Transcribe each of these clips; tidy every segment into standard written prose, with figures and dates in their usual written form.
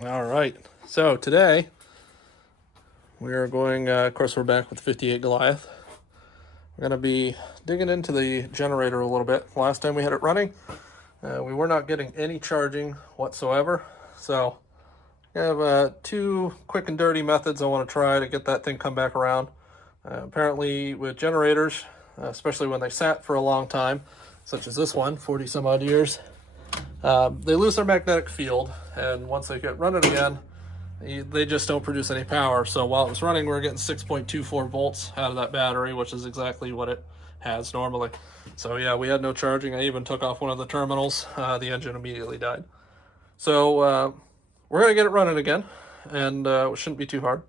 All right, so today we are going, of course we're back with 58 Goliath. We're going to be digging into the generator a little bit. Last time we had it running, we were not getting any charging whatsoever. So I have two quick and dirty methods I want to try to get that thing come back around. Apparently with generators, especially when they sat for a long time, such as this one, 40 some odd years, they lose their magnetic field, and once they get running again, they just don't produce any power. So while it was running, we were getting 6.24 volts out of that battery, which is exactly what it has normally. So yeah, we had no charging. I even took off one of the terminals. The engine immediately died. So we're going to get it running again, and it shouldn't be too hard.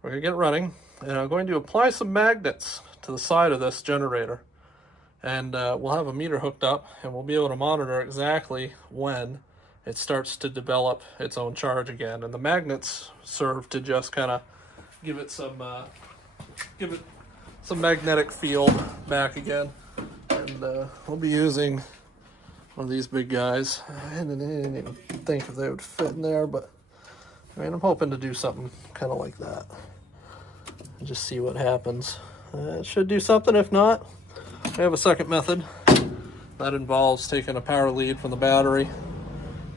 We're going to get it running, and I'm going to apply some magnets to the side of this generator. And we'll have a meter hooked up, and we'll be able to monitor exactly when it starts to develop its own charge again. And the magnets serve to just kind of give it some magnetic field back again. And we'll be using one of these big guys. I didn't even think if they would fit in there, but I mean, I'm hoping to do something kind of like that and just see what happens. It should do something. If not, we have a second method that involves taking a power lead from the battery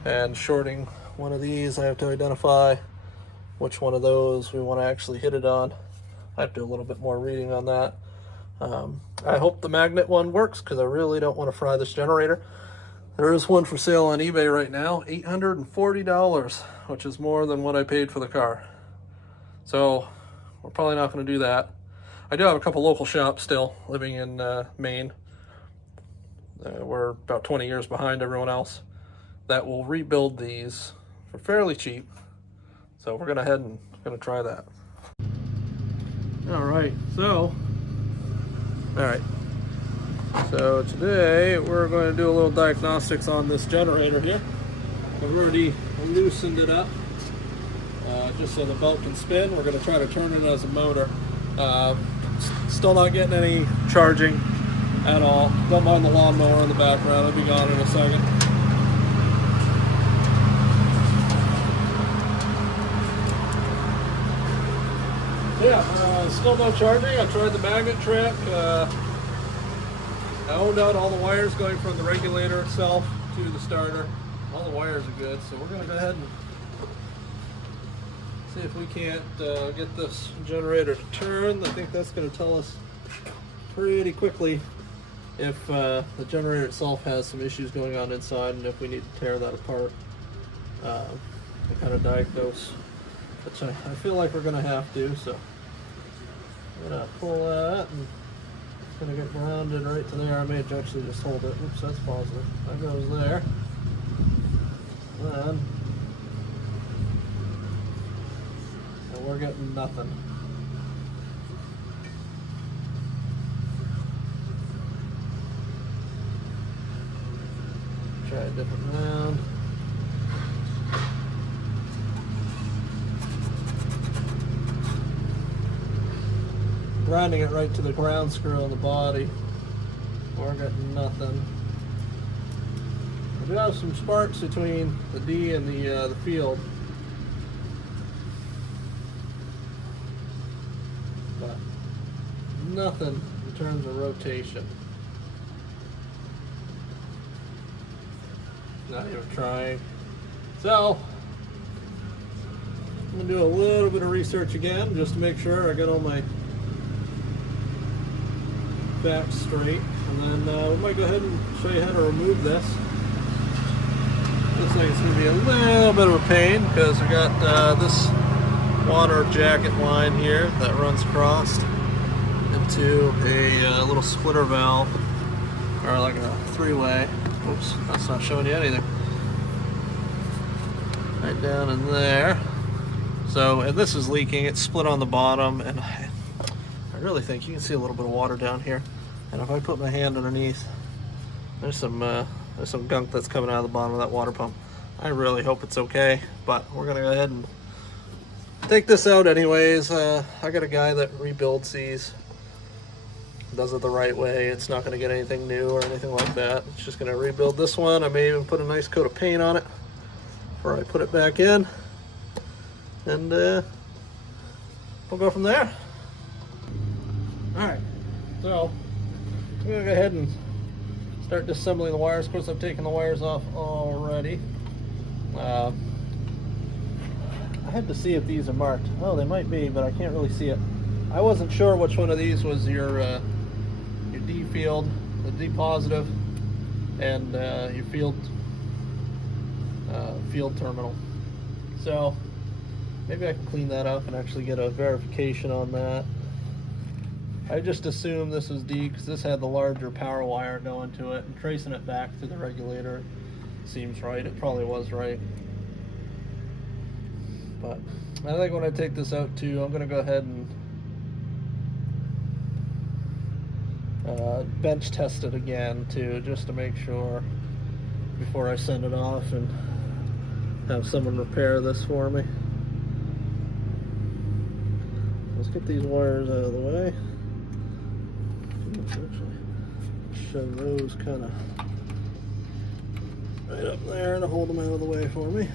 and shorting one of these. I have to identify which one of those we want to actually hit it on. I have to do a little bit more reading on that. I hope the magnet one works, because I really don't want to fry this generator. There is one for sale on eBay right now, $840, which is more than what I paid for the car. So we're probably not going to do that. I do have a couple local shops still living in Maine. We're about 20 years behind everyone else that will rebuild these for fairly cheap. So we're gonna head and gonna try that. All right, so today we're going to do a little diagnostics on this generator here. I've already loosened it up just so the belt can spin. We're going to try to turn it as a motor. Still not getting any charging at all. Don't mind the lawnmower in the background. I'll be gone in a second. Yeah, still no charging. I tried the magnet trick. I owned out all the wires going from the regulator itself to the starter. All the wires are good, so we're going to go ahead and see if we can't get this generator to turn. I think that's going to tell us pretty quickly if the generator itself has some issues going on inside, and if we need to tear that apart to kind of diagnose, which I feel like we're going to have to. So I'm going to pull that, and it's going to get grounded right to there. I may actually just hold it. Oops, that's positive. That goes there. Then we're getting nothing. Try a different round. Grinding it right to the ground screw on the body. We're getting nothing. We do have some sparks between the D and the field. But nothing in terms of rotation. Not even trying. So I'm gonna do a little bit of research again just to make sure I get all my facts straight, and then we might go ahead and show you how to remove this. Looks like it's gonna be a little bit of a pain because we got this water jacket line here that runs across into a little splitter valve, or like a three-way. Oops, that's not showing you anything. Right down in there. So, and this is leaking. It's split on the bottom, and I really think you can see a little bit of water down here. And if I put my hand underneath, there's some gunk that's coming out of the bottom of that water pump. I really hope it's okay, but we're gonna go ahead and take this out anyways. I got a guy that rebuilds these, does it the right way. It's not gonna get anything new or anything like that. It's just gonna rebuild this one. I may even put a nice coat of paint on it before I put it back in. and we'll go from there. Alright, so I'm going to go ahead and start disassembling the wires. Of course, I've taken the wires off already. I had to see if these are marked. Oh, they might be, but I can't really see it. I wasn't sure which one of these was your D field, the D positive, and your field terminal. So maybe I can clean that up and actually get a verification on that. I just assumed this was D because this had the larger power wire going to it, and tracing it back to the regulator seems right. It probably was right. But I think when I take this out too, I'm going to go ahead and bench test it again too, just to make sure before I send it off and have someone repair this for me. Let's get these wires out of the way. Let's actually shove those kind of right up there to hold them out of the way for me.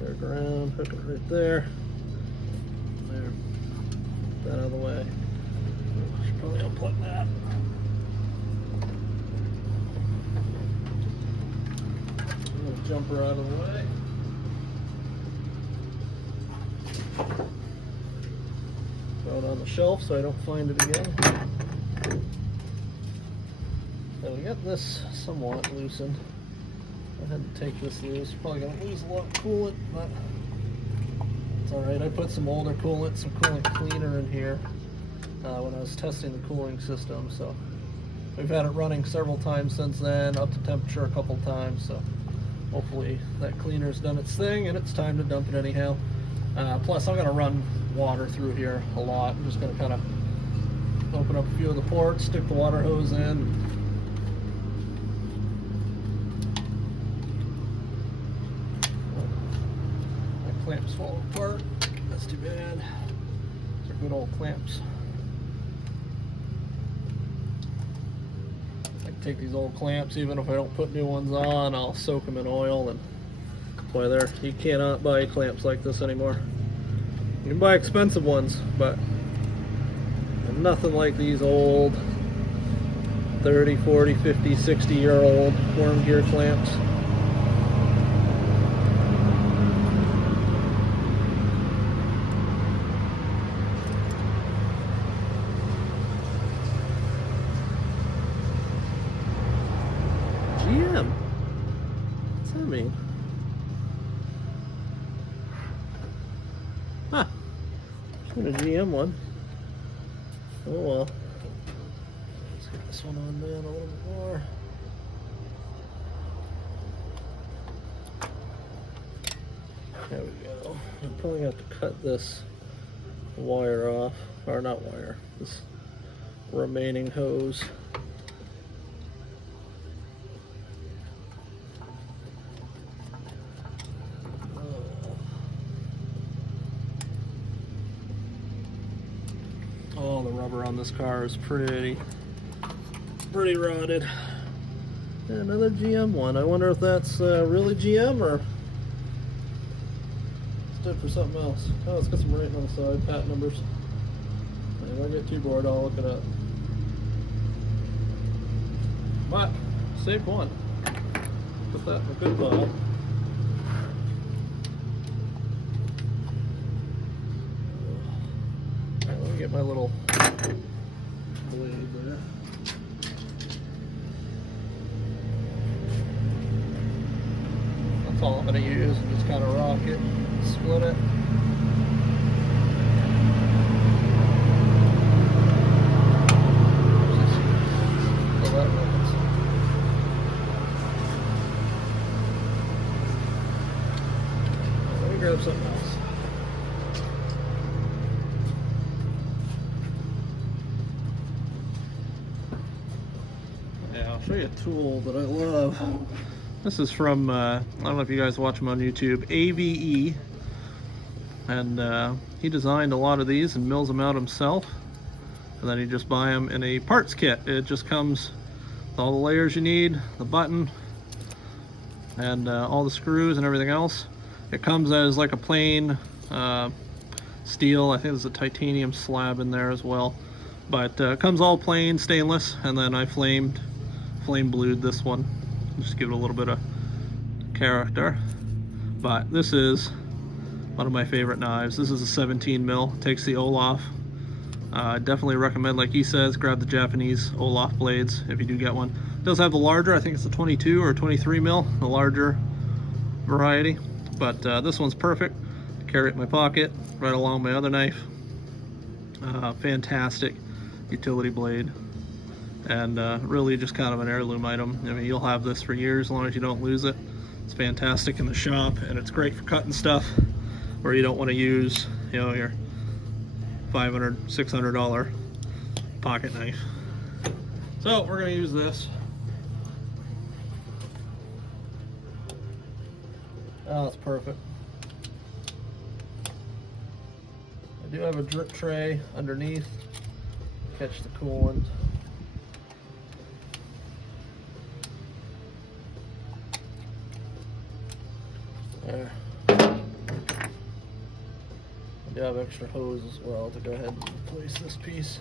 Their ground, hook it right there. There. Get that out of the way. I should probably unplug that. Jumper out of the way. Throw it on the shelf so I don't find it again. So we got this somewhat loosened. I had to take this loose. Probably gonna lose a lot of coolant, but it's alright. I put some older coolant, some coolant cleaner in here when I was testing the cooling system. So we've had it running several times since then, up to temperature a couple times. So hopefully that cleaner's done its thing and it's time to dump it anyhow. Plus I'm going to run water through here a lot. I'm just going to kind of open up a few of the ports, stick the water hose in. My clamps fall apart. That's too bad. These are good old clamps. Take these old clamps, even if I don't put new ones on, I'll soak them in oil, and boy, you cannot buy clamps like this anymore. You can buy expensive ones, but nothing like these old 30, 40, 50, 60-year-old worm gear clamps. GM. What's that mean? Huh. Just a GM one. Oh well. Let's get this one on down a little bit more. There we go. I'm probably going to have to cut this wire off. Or not wire. This remaining hose. Oh, the rubber on this car is pretty rotted. And another GM one. I wonder if that's really GM or stood for something else. Oh, it's got some writing on the side, pat numbers. If I get too bored, I'll look it up. But saved one. Put that in a good pile. Let me get my little blade there. That's all I'm going to use. Just kind of rock it, split it. So that works. Let me grab something else. I'll show you a tool that I love. This is from, I don't know if you guys watch him on YouTube, AVE. And he designed a lot of these and mills them out himself. And then you just buy them in a parts kit. It just comes with all the layers you need, the button, and all the screws and everything else. It comes as like a plain steel. I think there's a titanium slab in there as well, but it comes all plain stainless, and then I flame blued this one, just give it a little bit of character. But this is one of my favorite knives. This is a 17 mil, takes the Olaf. Definitely recommend, like he says, grab the Japanese Olaf blades if you do get one. It does have the larger, I think it's a 22 or 23 mil, the larger variety. But this one's perfect. Carry it in my pocket, right along my other knife. Fantastic utility blade. And really just kind of an heirloom item. I mean, you'll have this for years as long as you don't lose it. It's fantastic in the shop, and it's great for cutting stuff where you don't want to use, you know, your $500, $600 pocket knife. So we're going to use this. Oh, that's perfect. I do have a drip tray underneath, catch the coolant. There. I do have extra hose as well to go ahead and replace this piece.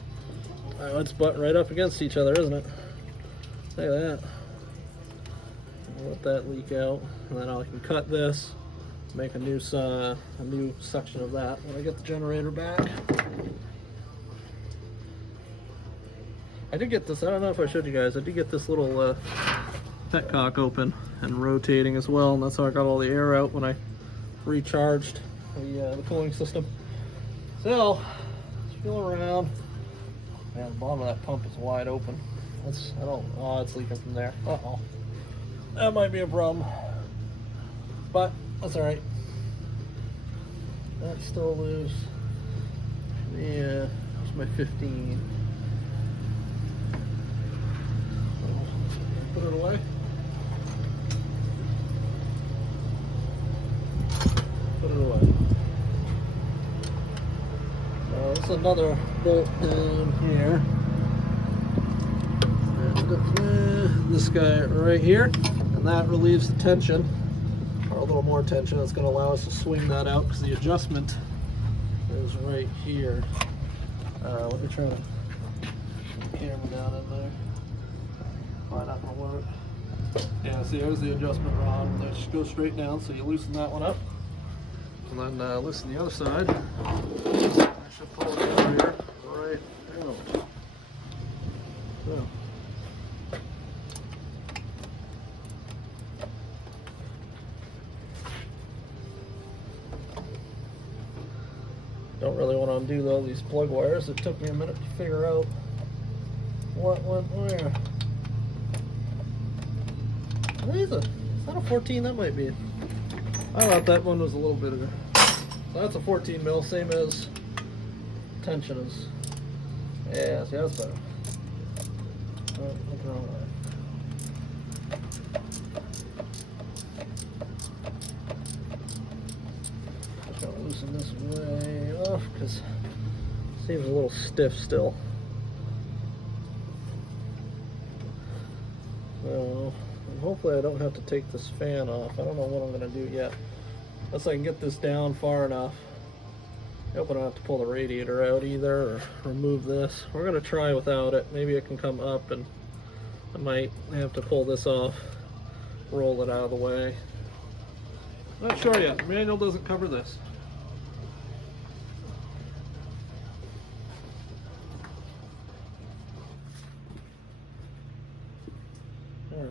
Oh, it's butting right up against each other, isn't it? Look at that. I'll let that leak out, and then I can cut this, make a new section of that when I get the generator back. I did get this, I don't know if I showed you guys, I did get this little petcock open and rotating as well, and that's how I got all the air out when I recharged the cooling system. So, let's feel around. Man, the bottom of that pump is wide open. It's leaking from there. Uh-oh. That might be a problem. But, that's alright. That's still loose. Yeah, that's my 15. Put it away. Put it away. There's another bolt down here. And this guy right here, and that relieves the tension, or a little more tension. It's going to allow us to swing that out because the adjustment is right here. Let me try to put the camera down in there. Probably not going to work. Yeah, see, there's the adjustment rod. That just goes straight down, so you loosen that one up. And then loosen the other side. I should pull it over here right down. So. Don't really want to undo all these plug wires. It took me a minute to figure out what went where. Is that a 14? That might be. I thought that one was a little bit bigger. So that's a 14 mil, same as tension is. Yeah, see, that's better. Oh, what's wrong with that? Just gotta loosen this way off because it seems a little stiff still. So, hopefully I don't have to take this fan off. I don't know what I'm going to do yet. Unless I can get this down far enough. I hope I don't have to pull the radiator out either or remove this. We're going to try without it. Maybe it can come up and I might have to pull this off, roll it out of the way. Not sure yet. The manual doesn't cover this. Alright.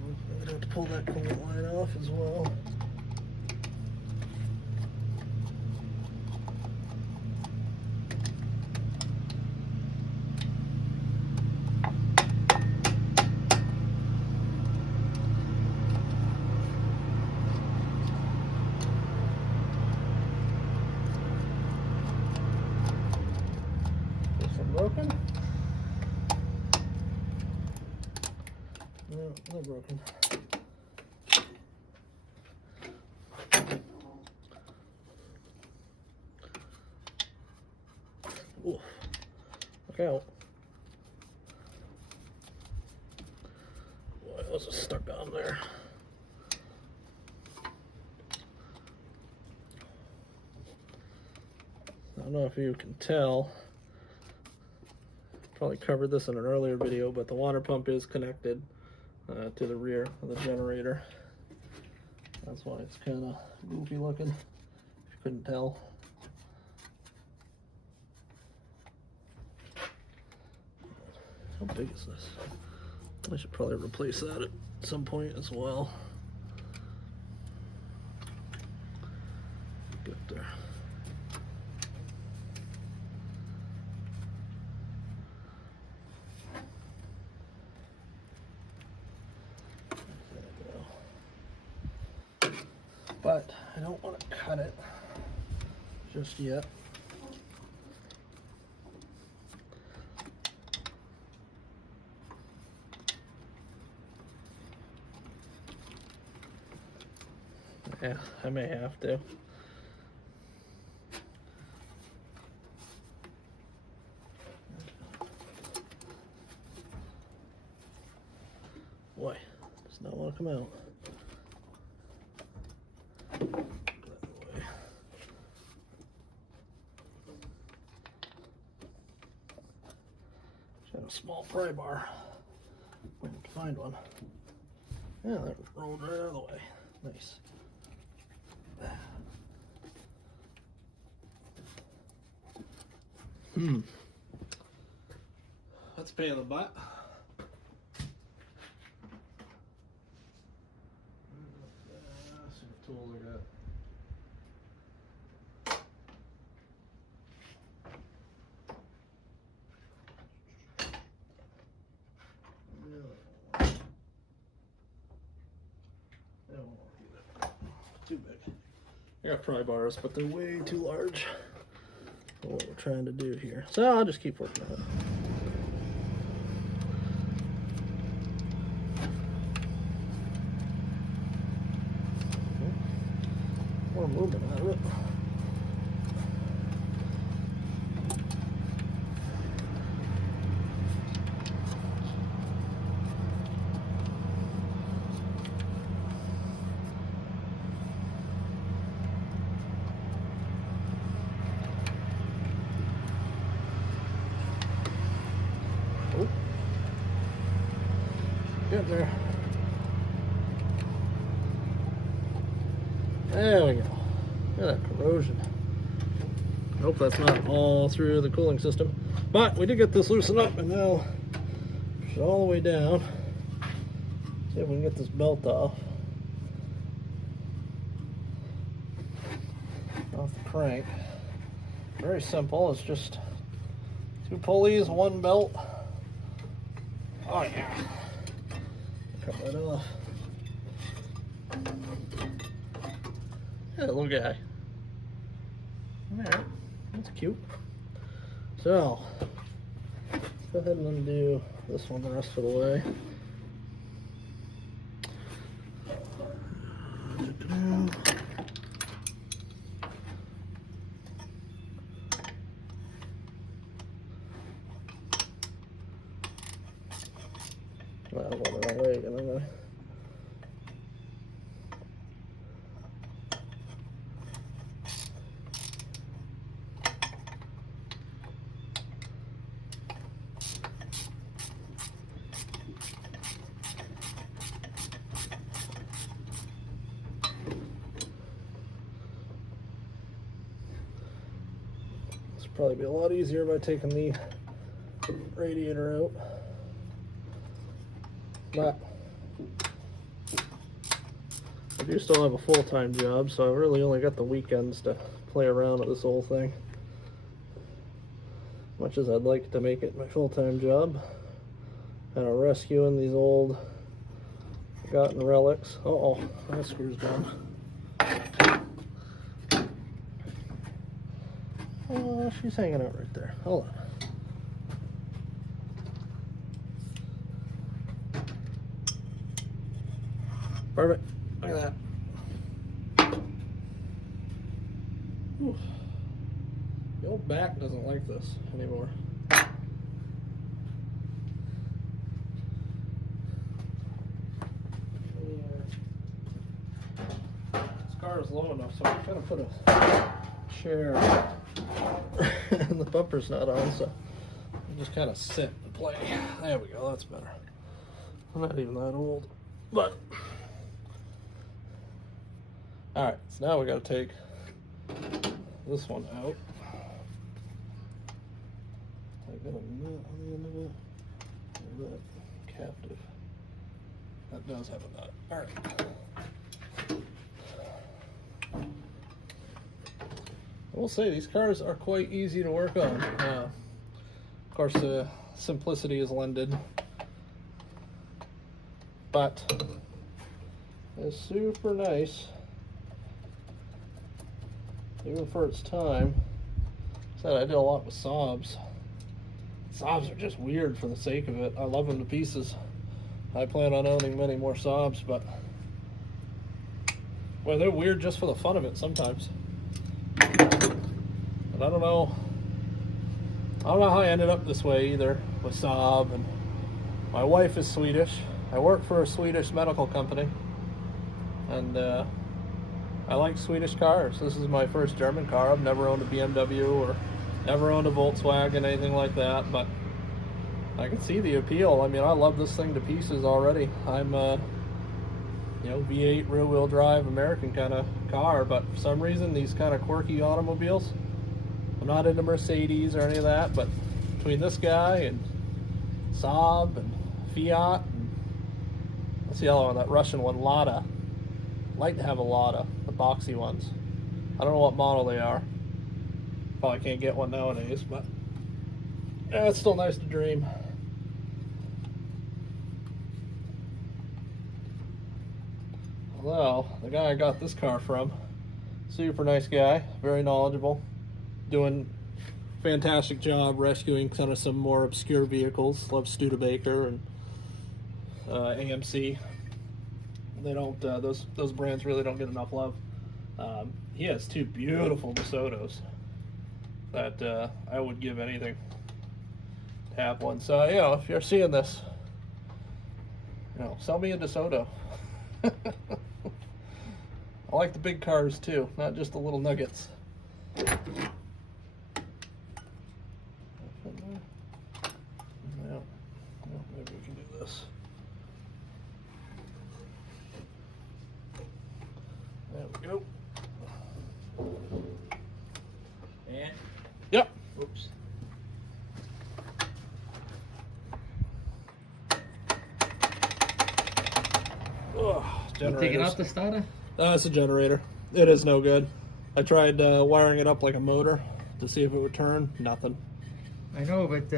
I'm going to have to pull that coolant line off as well. This one broken? No, they're broken. Ooh, look out. Boy, those are stuck on there. don't know if you can tell, probably covered this in an earlier video, but the water pump is connected to the rear of the generator. That's why it's kind of goofy looking, if you couldn't tell. How big is this? I should probably replace that at some point as well. Get there. But I don't want to cut it just yet. Yeah, I may have to. Boy, does not want to come out. A small pry bar. We have to find one. Yeah, that rolled right out of the way. Nice. That's a pain in the butt. Let's see what tools I got. Too big. I got pry bars, but they're way too large for what we're trying to do here. So I'll just keep working on it. More movement out of it. Get there. There we go. Look at that corrosion. I hope that's not all through the cooling system. But we did get this loosened up, and now it's all the way down. See if we can get this belt off the crank. Very simple. It's just 2 pulleys, 1 belt. Oh yeah. Cut that off. Yeah, little guy. Alright, that's cute. So, let's go ahead and undo this one the rest of the way. Well, I'm going the wrong way again, am I? This will probably be a lot easier by taking the radiator out. But I do still have a full-time job, so I really only got the weekends to play around with this whole thing. Much as I'd like to make it my full-time job. Kind of rescuing these old forgotten relics. Uh-oh, that screw's down. Oh, she's hanging out right there. Hold on. Perfect. Look at that. Oof. The old back doesn't like this anymore. This car is low enough, so I'm trying to put a chair. And the bumper's not on, so I just kind of sit and play. There we go, that's better. I'm not even that old, but. All right, so now we got to take this one out. I got a nut on the end of it. Look at that, captive. That does have a nut. All right. I will say these cars are quite easy to work on. Of course, the simplicity is lended, but it's super nice, even for its time. Said I did a lot with Saabs. Saabs are just weird for the sake of it. I love them to pieces. I plan on owning many more Saabs, but well, they're weird just for the fun of it sometimes. And I don't know how I ended up this way either with Saab. And my wife is Swedish. I work for a Swedish medical company, and I like Swedish cars. This is my first German car. I've never owned a BMW or never owned a Volkswagen, anything like that, but I can see the appeal. I mean, I love this thing to pieces already. I'm you know, V8 rear-wheel drive American kind of car, but for some reason these kind of quirky automobiles, I'm not into Mercedes or any of that, but between this guy and Saab and Fiat and what's the other one, that Russian one, Lada. I'd like to have a Lada, the boxy ones. I don't know what model they are. Probably can't get one nowadays, but yeah, it's still nice to dream. Well, the guy I got this car from, super nice guy, very knowledgeable, doing fantastic job rescuing kind of some more obscure vehicles. Loves Studebaker and AMC. They don't; those brands really don't get enough love. He has two beautiful DeSotos that I would give anything to have one. So, you know, if you're seeing this, you know, sell me a DeSoto. I like the big cars too, not just the little nuggets. Yeah, maybe we can do this. There we go. And? Yep. Oops. You taking out the starter? It's a generator. It is no good. I tried wiring it up like a motor to see if it would turn. Nothing. I know, but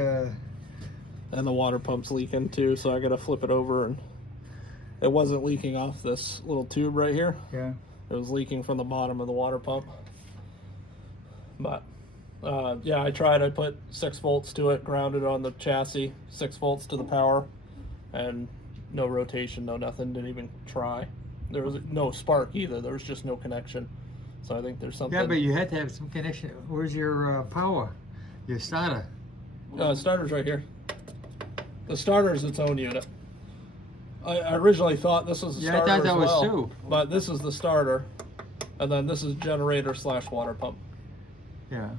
and the water pump's leaking too, so I gotta flip it over, and it wasn't leaking off this little tube right here. yeah. It was leaking from the bottom of the water pump. But yeah, I tried. I put 6 volts to it, grounded on the chassis, 6 volts to the power, and no rotation, no nothing. Didn't even try. There was no spark either. There was just no connection. So I think there's something. Yeah, but you had to have some connection. Where's your power? Your starter? Starter's right here. The starter is its own unit. I originally thought this was the Yeah, starter I thought that as was well, too. but this is the starter, and then this is generator / water pump. Yeah.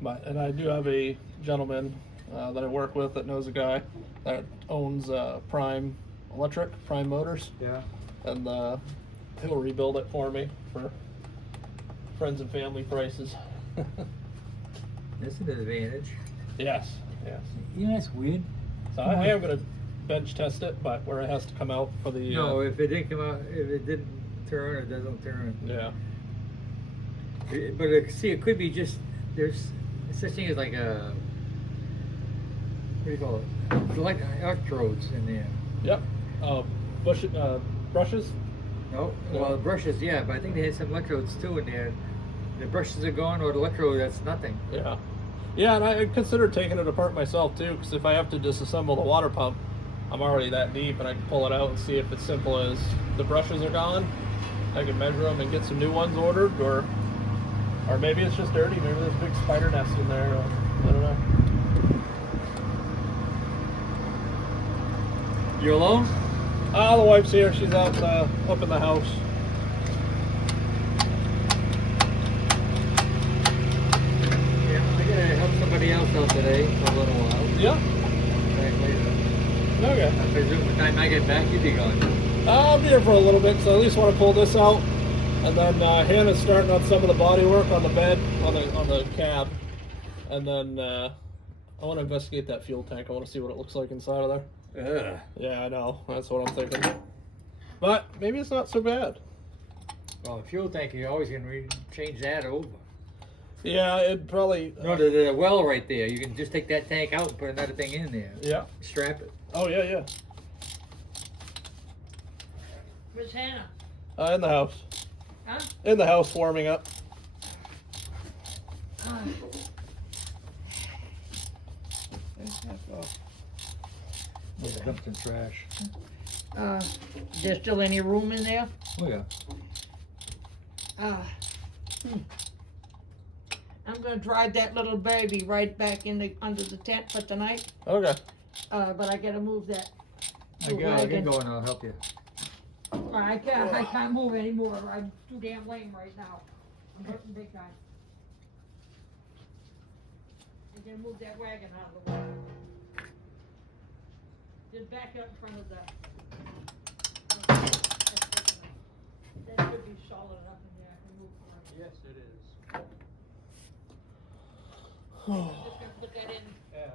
But and I do have a gentleman that I work with that knows a guy that owns Prime Motors, Yeah. and he'll rebuild it for me for friends and family prices. That's an advantage. Yes, yes. You know, that's weird. So I am going to bench test it, but where it has to come out for the... No, if it didn't come out, if it didn't turn, it doesn't turn. Yeah. But see, it could be just, there's such thing as like a, what do you call it? Like electrodes in there. Yep. Brushes? No, well, the brushes, yeah, but I think they had some electrodes too in there. The brushes are gone, or the electrode, that's nothing. Yeah. Yeah, and I considered taking it apart myself too, because if I have to disassemble the water pump, I'm already that deep, and I can pull it out and see if it's simple as the brushes are gone. I can measure them and get some new ones ordered, or maybe it's just dirty. Maybe there's a big spider nest in there. I don't know. You alone? The wife's here. She's out up in the house. somebody else out today for a little while. Yeah. Back later. Okay. I presume by the time I get back, you'll be gone. I'll be here for a little bit, so I at least want to pull this out. And then Hannah's starting on some of the body work on the bed, on the cab. And then I want to investigate that fuel tank. I want to see what it looks like inside of there. Ugh. Yeah, I know. That's what I'm thinking. But maybe it's not so bad. Well, the fuel tank, you're always going to change that over. Yeah, it probably... No, the well right there. You can just take that tank out and put another thing in there. Yeah. Strap it. Oh, yeah, yeah. Where's Hannah? In the house. Huh? In the house, warming up. With dump some trash. There's still any room in there? Oh, yeah. I'm gonna drive that little baby right back in under the tent for tonight. Okay. But I gotta move that. I get going. I'll help you. I can't move anymore. I'm too damn lame right now. I'm hurting big time. I'm gonna move that wagon out of the way. Just back up in front of the. That should be solid enough in there. I can move for it. Yes, it is. I'm just gonna put that in. Yeah,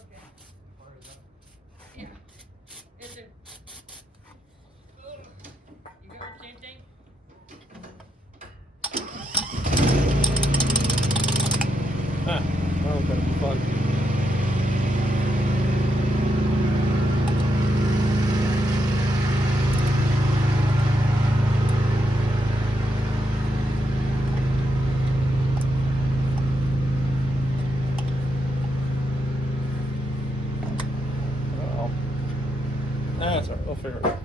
Okay. Yeah. Is it? You got the same thing? Ah, that'll be fun. That's alright, we'll figure it out.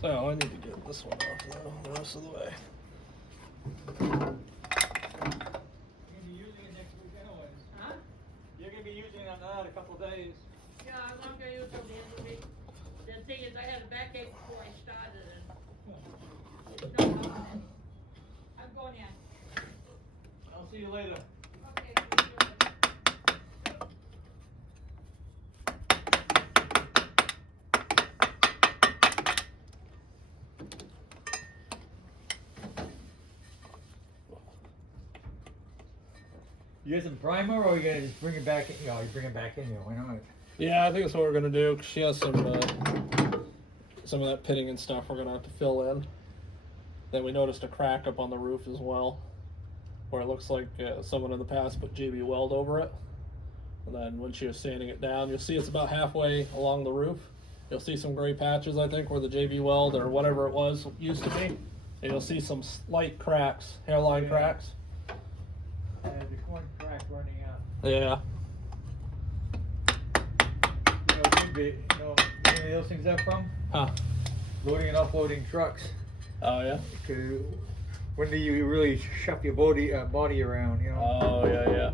So I need to get this one off now, the rest of the way. You're going to be using it next week anyways. Huh? You're going to be using it on that a couple of days. Yeah, I'm not gonna use it till the end of the week. The thing is, I had a backache before I started and it's not happening. I'm going in. I'll see you later. Okay, we'll do it. You get some primer, or are you gonna just bring it back? You bring it back in here. Why not? Yeah, I think that's what we're gonna do. 'Cause she has some of that pitting and stuff we're gonna have to fill in. Then we noticed a crack up on the roof as well, where it looks like someone in the past put JB Weld over it. And then when she was sanding it down, you'll see it's about halfway along the roof. You'll see some gray patches, I think, where the JB Weld or whatever it was used to be. And you'll see some slight cracks, hairline cracks. The corn crack running out. Yeah. You know, it could be, you know where those things are from? Huh. Loading and offloading trucks. Oh, yeah? 'Cause when do you really shove your body around, you know? Oh, yeah, yeah.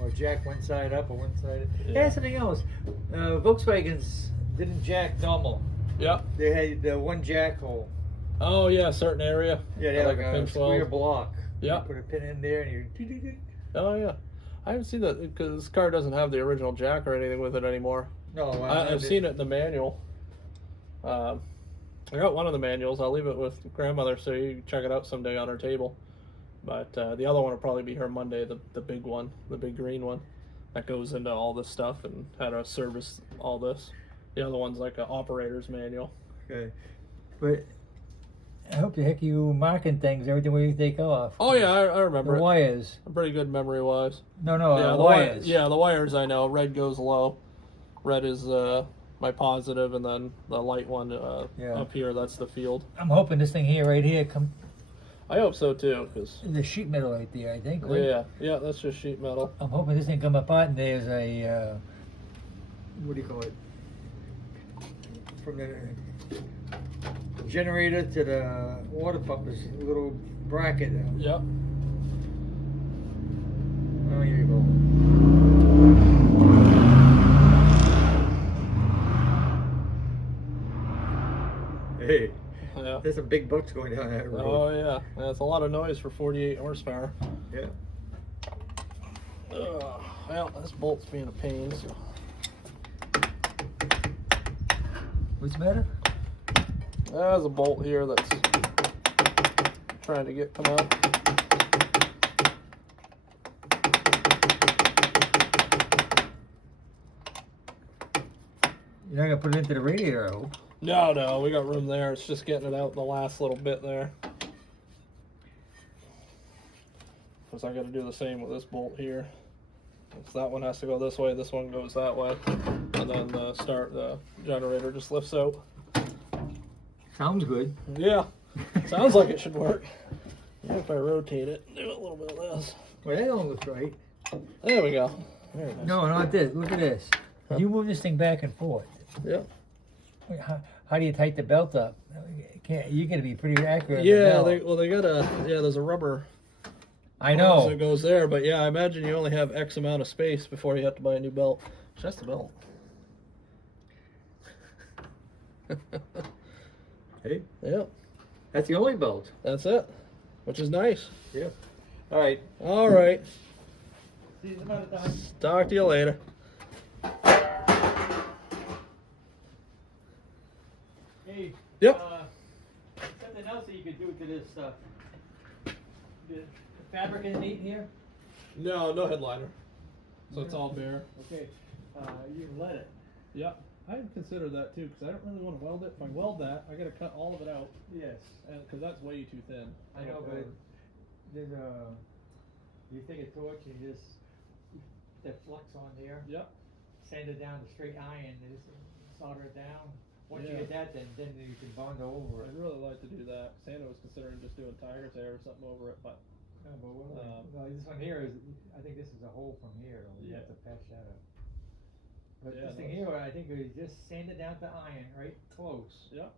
Or jack one side up or one side. Yeah. Yeah, something else. Volkswagens didn't jack normal. Yeah. They had the one jack hole. Oh, yeah, a certain area. Yeah, they had like a pinch square weld. block. Yeah. You put a pin in there and you. Oh, yeah. I haven't seen that because this car doesn't have the original jack or anything with it anymore. No, I've seen it in the manual. I got one of the manuals. I'll leave it with grandmother so you can check it out someday on her table. But the other one will probably be here Monday, the big one, the big green one. That goes into all this stuff and how to service all this. The other one's like an operator's manual. Okay. But I hope the heck you marking things every time you take off. Oh, yeah, I remember The it. wires. Pretty good memory-wise. No, Yeah, the wires. Yeah, the wires I know. Red goes low. Red is my positive, and then the light one up here, that's the field. I'm hoping this thing here, right here, I hope so too, because the sheet metal right there, I think. Right? yeah, that's just sheet metal. I'm hoping this thing come apart and there's a, what do you call it? From the generator to the water pump is a little bracket. Yep. Oh, here you go. Hey, Yeah. there's some big bucks going down that road. Oh yeah, that's a lot of noise for 48 horsepower. Yeah. Well, this bolt's being a pain, so. What's the matter? There's a bolt here that's trying to come out. You're not gonna put it into the radiator, I hope. No, we got room there. It's just getting it out in the last little bit there. Because I got to do the same with this bolt here. So that one has to go this way, this one goes that way. And then the generator just lifts out. Sounds good. Yeah, sounds like it should work. Maybe if I rotate it, do a little bit of this. Well, that don't look right. There we go. Very nice. No, not this. Look at this. Huh? You move this thing back and forth. Yeah. How do you tighten the belt up? You got to be pretty accurate. Yeah, they got there's a rubber. I know. It goes there, but yeah, I imagine you only have X amount of space before you have to buy a new belt. Just the belt. Hey, Yeah, that's the only belt. that's it, which is nice. Yeah. All right. All right, See you another time. talk to you later. Hey. Yep. Something else that you could do to this stuff. The fabric isn't in here. No headliner, so it's all bare. Okay. You can let it. Yep. I consider that too, because I don't really want to weld it. If I weld that, I got to cut all of it out, Yes. and because that's way too thin. I know, but there's you take a torch and you just put that flux on there. Yep. Sand it down to straight iron, and just solder it down. Once Yeah. you get that, then you can bond over it. I'd really like to do that. Santa was considering just doing tiger's hair or something over it, but No, but no, this one here is. I think this is a hole from here. We Yeah. have to patch that up. But Yeah, this thing that's- here, I think we just sand it down to iron, right close. yeah.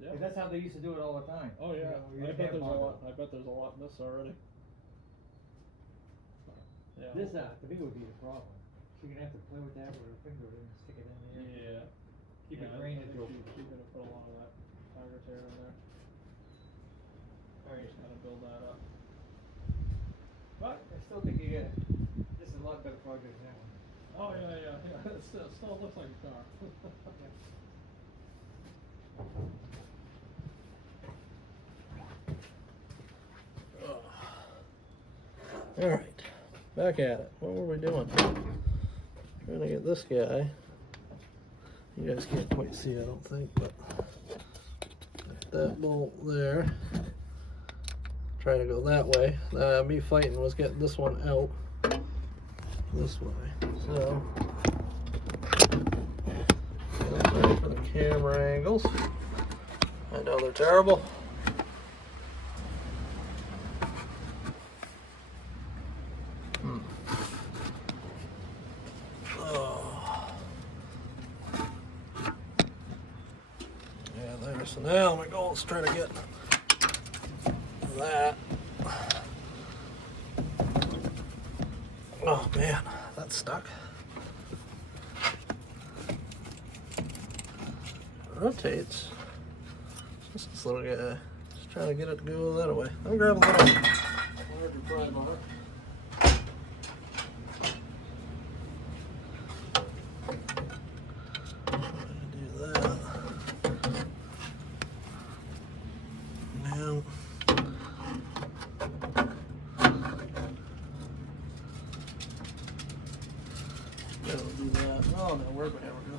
Yeah. 'Cause that's how they used to do it all the time. Oh yeah. You know, I you bet can't there's a bond lot. it. I bet there's a lot in this already. Yeah. This, to me, would be the problem. She's gonna have to play with that with her finger and stick it in there. Yeah. Keep Yeah, it I drained think into. she's gonna put a lot of that tiger's hair in there. Alright. Just kind of build that up. But I still think you get. This is a lot better project than that one. Oh yeah. It still looks like a car. All right, back at it. What were we doing? Trying to get this guy. You guys can't quite see, I don't think, but that bolt there. Trying to go that way. Me fighting was getting this one out this way. So, sorry for the camera angles. I know they're terrible. So now my goal is try to get that. Oh man, that's stuck. It rotates. Just this little guy. Just trying to get it to go that way. Let me grab a little larger pry bar. Oh no, where'd my hammer go?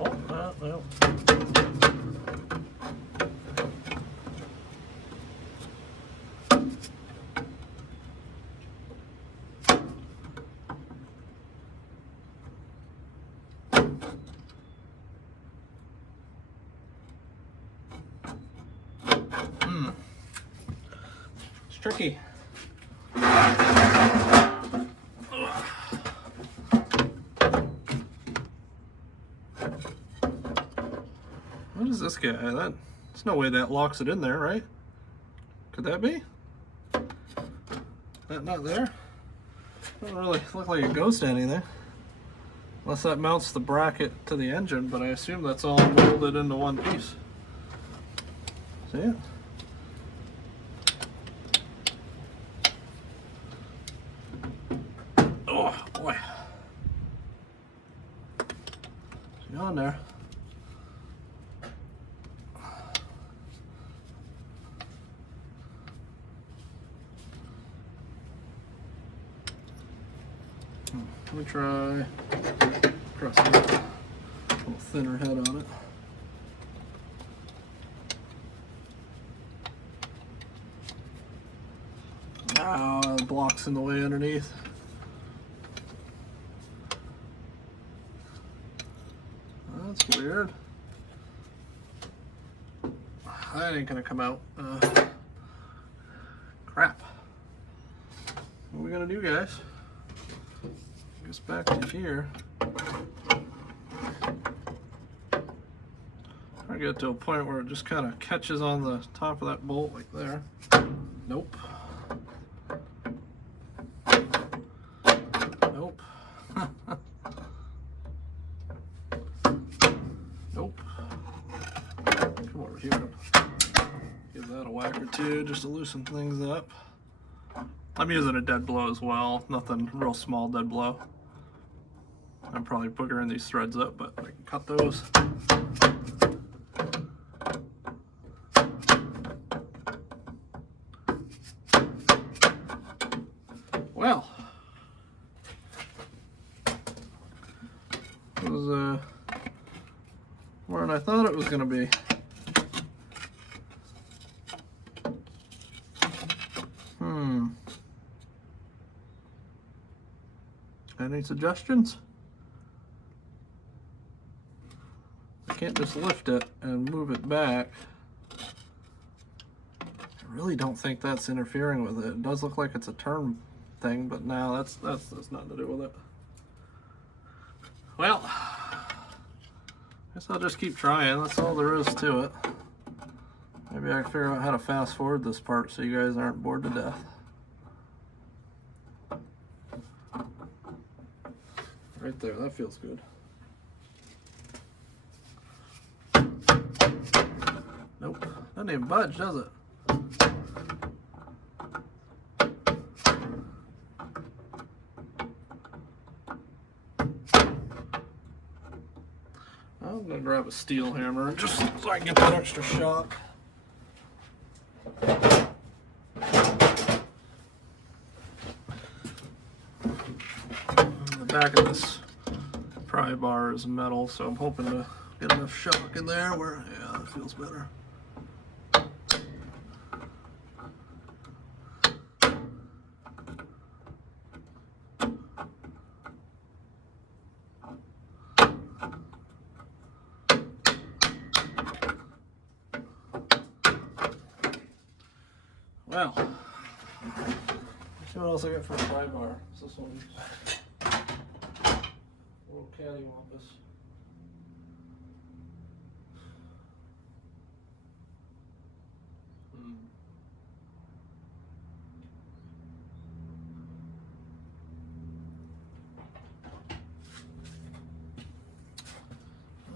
Oh, no. It's tricky. What is this guy? There's no way that locks it in there, right? Could that be? That not there? Doesn't really look like it goes to anything. Unless that mounts the bracket to the engine, but I assume that's all molded into one piece. See it? Oh boy. See on there. Let me try pressing it. A little thinner head on it. Ah, the block's in the way underneath. That's weird. That ain't gonna come out. Crap. What are we gonna do, guys? Gets back to here. I get to a point where it just kind of catches on the top of that bolt like there. Nope. Nope. Nope. Come over here. Give that a whack or two just to loosen things up. I'm using a dead blow as well. Nothing real small dead blow. I'm probably boogering these threads up, but I can cut those. Well, it was more than I thought it was going to be. Any suggestions? I can't just lift it and move it back. I really don't think that's interfering with it. It does look like it's a turn thing, but now that's nothing to do with it. Well, I guess I'll just keep trying. That's all there is to it. Maybe I can figure out how to fast forward this part so you guys aren't bored to death. Right there, that feels good. Nope, doesn't even budge, does it? I'm gonna grab a steel hammer just so I can get that extra shock. The back of this pry bar is metal, so I'm hoping to get enough shock in there where, yeah, that feels better. Well, let's see what else I got for a pry bar. This one's a little cattywampus.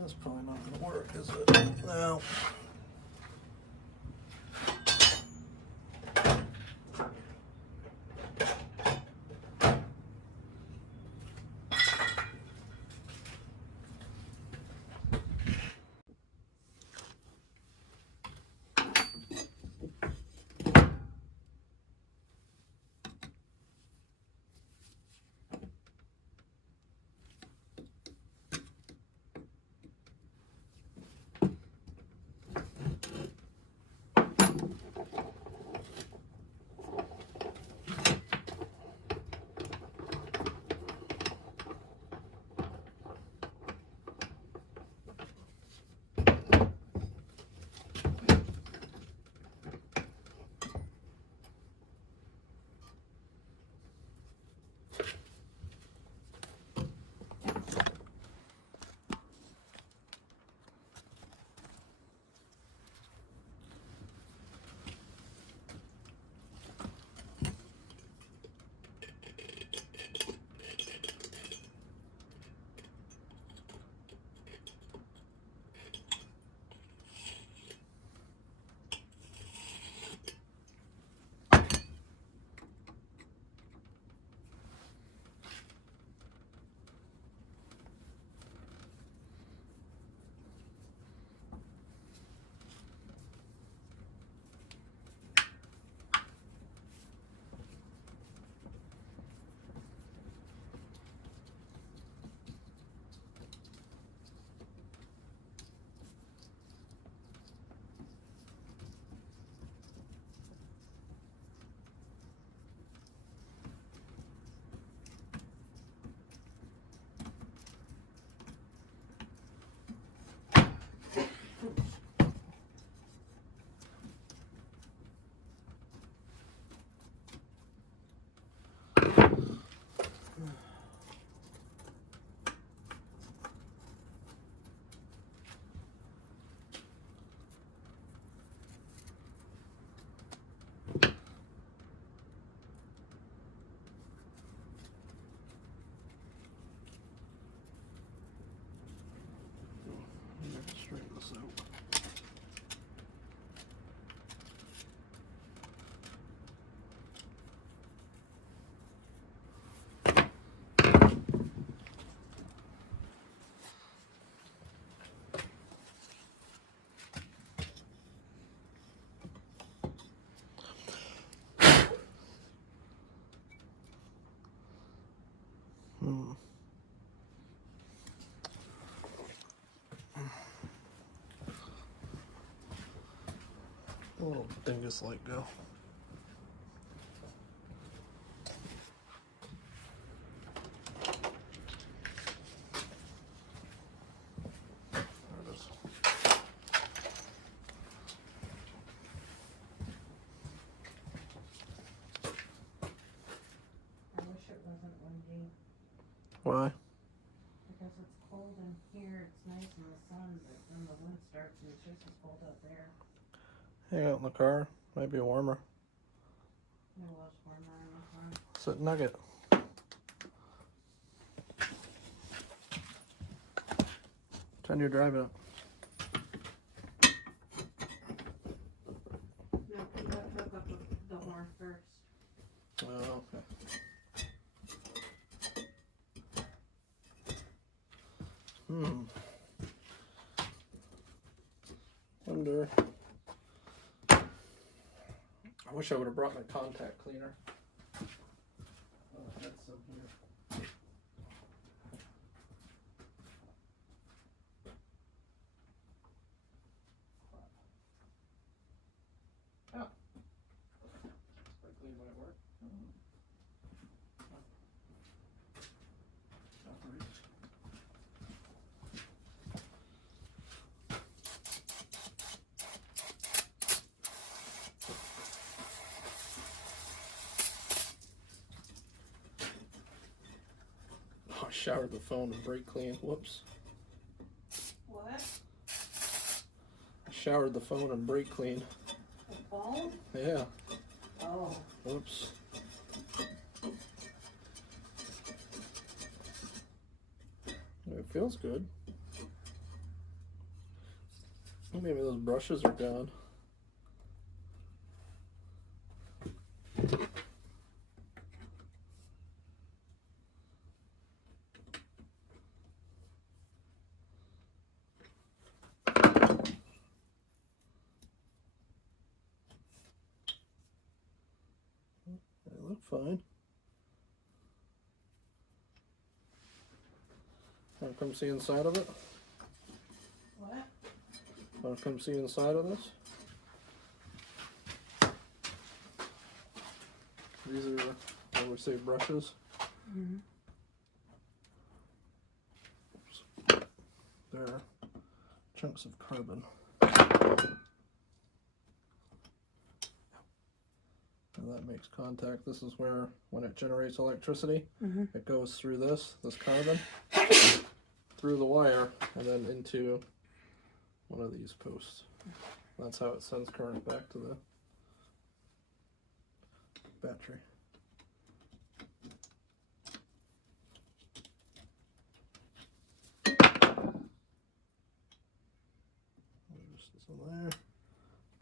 That's probably not going to work, is it? No. little dingus light go? There it is. I wish it wasn't windy, Why? because it's cold in here, it's nice in the sun, but then the wind starts and it's just as cold out there. Hang out in the car. Might be warmer. It was warmer in the car. Sit nugget. Pretend you're driving it. No, you got to hook up the horn first. Oh, okay. Wonder. I wish I would have brought my contact cleaner. Oh, I had some here. Oh. Spray clean might work. Oh, I showered the phone and brake clean. Whoops. What? I showered the phone and brake clean. The phone? Yeah. Oh. Whoops. It feels good. Maybe those brushes are gone. They look fine. Want to come see inside of it? What? Want to come see inside of this? These are, I would say, brushes. Mm-hmm. Oops. They're chunks of carbon. And that makes contact. This is where, when it generates electricity, it goes through this carbon, through the wire, and then into one of these posts. That's how it sends current back to the battery. There's this one there.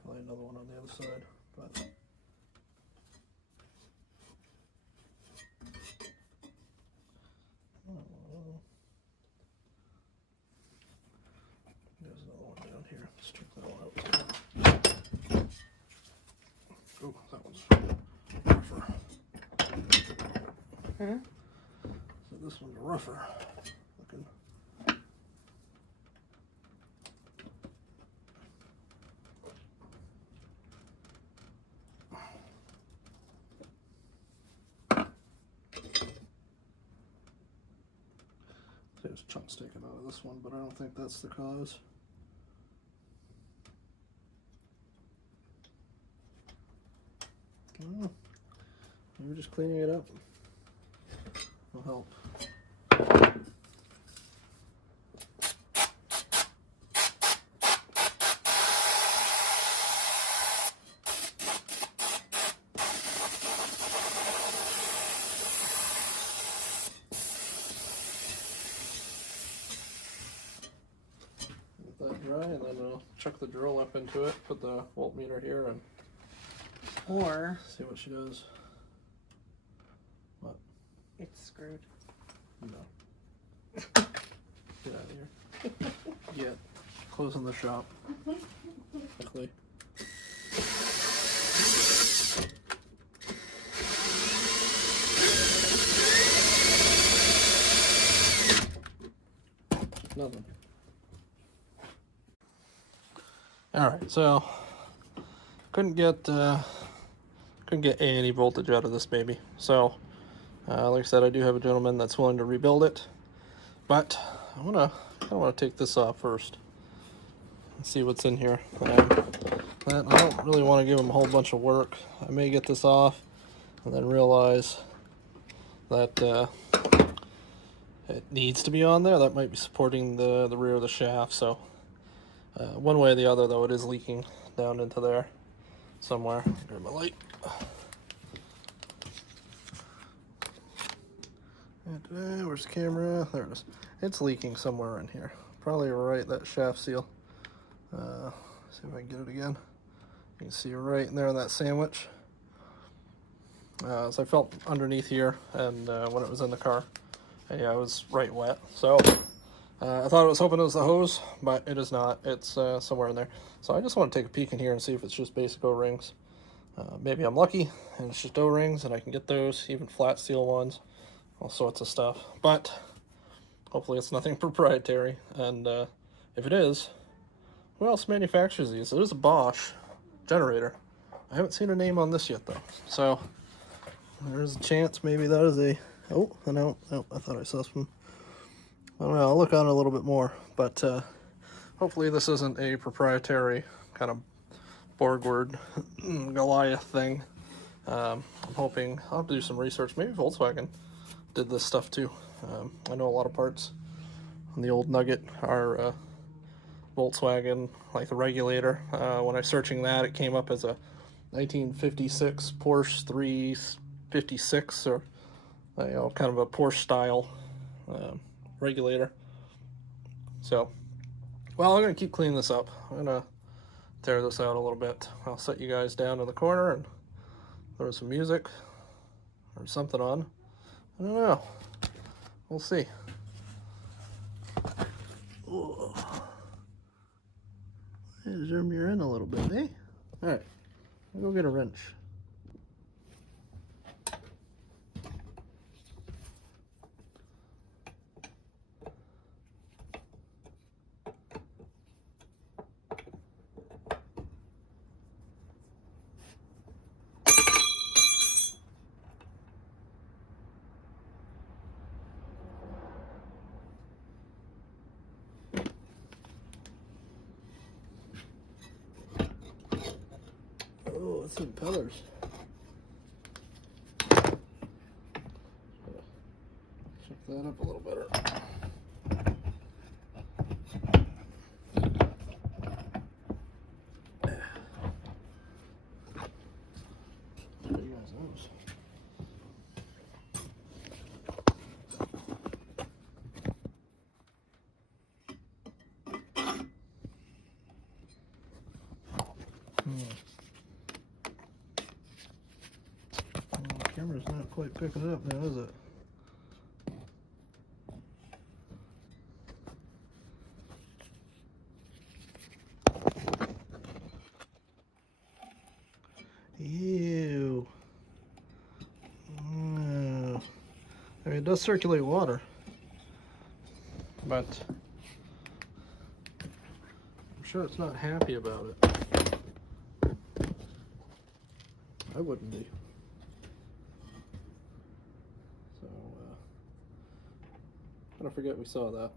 Probably another one on the other side, but. There's another one down here. Let's check that one out. Oh, that one's rougher. So this one's rougher looking. There's chunks taken out of this one, but I don't think that's the cause. Oh, maybe just cleaning it up will help. Let that dry, and then I'll chuck the drill up into it, put the voltmeter here, and Or see what she does. What? it's screwed. No. Get out of here. Get. Closing the shop. Quickly. Nothing. Alright, so couldn't get any voltage out of this baby. So, like I said, I do have a gentleman that's willing to rebuild it, but I kind of want to take this off first and see what's in here. I don't really want to give him a whole bunch of work. I may get this off and then realize that it needs to be on there. That might be supporting the rear of the shaft. So one way or the other, though, it is leaking down into there somewhere. Grab my light. And, where's the camera? There it is. It's leaking somewhere in here. Probably right that shaft seal. See if I can get it again. You can see right in there on that sandwich. So I felt underneath here, and when it was in the car, and yeah, it was right wet. So I thought it was hoping it was the hose, but it is not. It's somewhere in there. So I just want to take a peek in here and see if it's just basic O-rings. Maybe I'm lucky and it's just O-rings, and I can get those, even flat steel ones, all sorts of stuff. But hopefully it's nothing proprietary. And if it is, who else manufactures these? It is a Bosch generator. I haven't seen a name on this yet, though. So there's a chance maybe that is a... Oh, no, I thought I saw some... I don't know, I'll look on it a little bit more. But hopefully this isn't a proprietary kind of Borgward Goliath thing. I'm hoping... I'll have to do some research. Maybe Volkswagen did this stuff too. I know a lot of parts on the old Nugget are Volkswagen, like the regulator. When I was searching that, it came up as a 1956 Porsche 356, or kind of a Porsche style regulator. So, well, I'm gonna keep cleaning this up. I'm gonna tear this out a little bit. I'll set you guys down in the corner and throw some music or something on. I don't know. We'll see. Ooh. Zoom you in a little bit, eh? All right, I'll go get a wrench. Oh, it's impellers. Check that up a little better. Show you guys those. The camera's not quite picking it up now, is it? Ew. I mean, it does circulate water, but I'm sure it's not happy about it. I wouldn't be. So, kind of forget we saw that.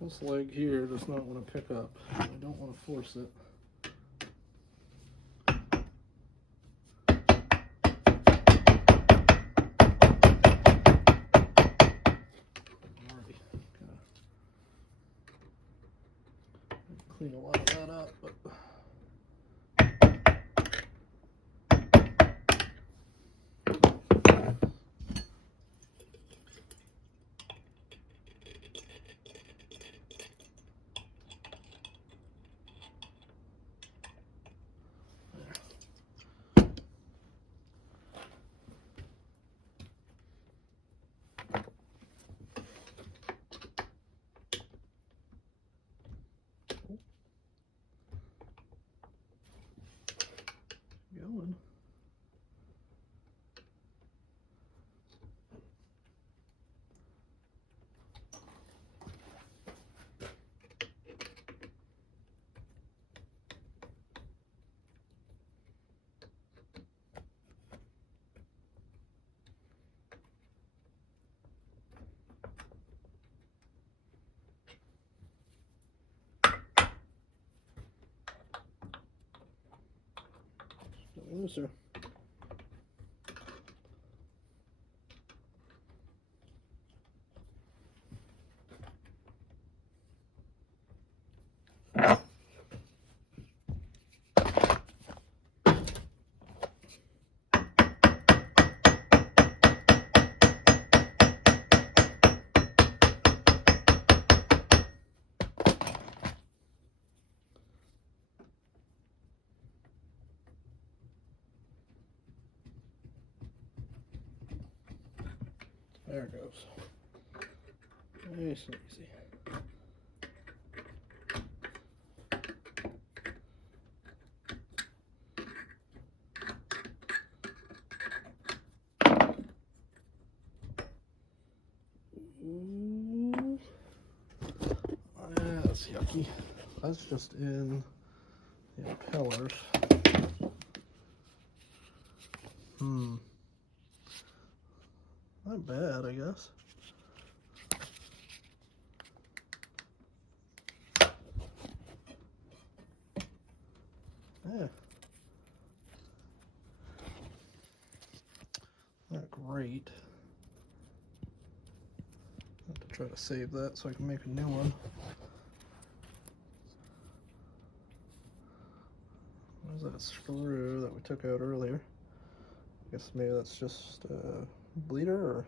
This leg here does not want to pick up. I don't want to force it. Clean a lot of that up, but going. Looser. There it goes. Nice and easy. Ooh. That's yucky. That's just in the impellers. Not bad, I guess. Yeah. Not great. I have to try to save that so I can make a new one. Where's that screw that we took out earlier? I guess maybe that's just a bleeder or...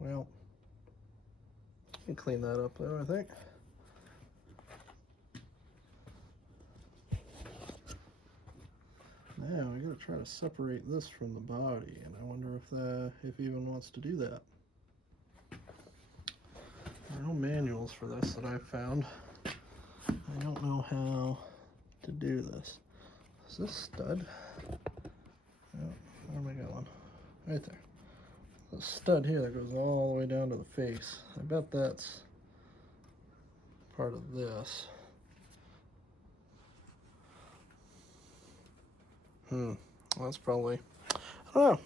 Well, I can clean that up though, I think. Now we gotta try to separate this from the body, and I wonder if it even wants to do that. There are no manuals for this that I've found. I don't know how to do this. Is this stud? Oh, where am I going? Right there. The stud here that goes all the way down to the face. I bet that's part of this. Well, that's probably, I don't know.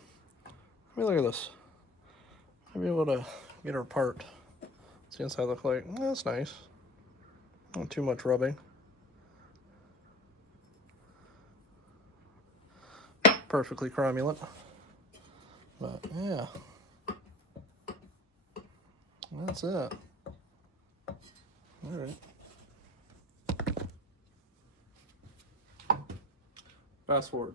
Let me look at this. I'll be able to get her apart. See the inside look like. That's nice. Not too much rubbing. Perfectly cromulent. But yeah. That's it. Alright. Fast forward.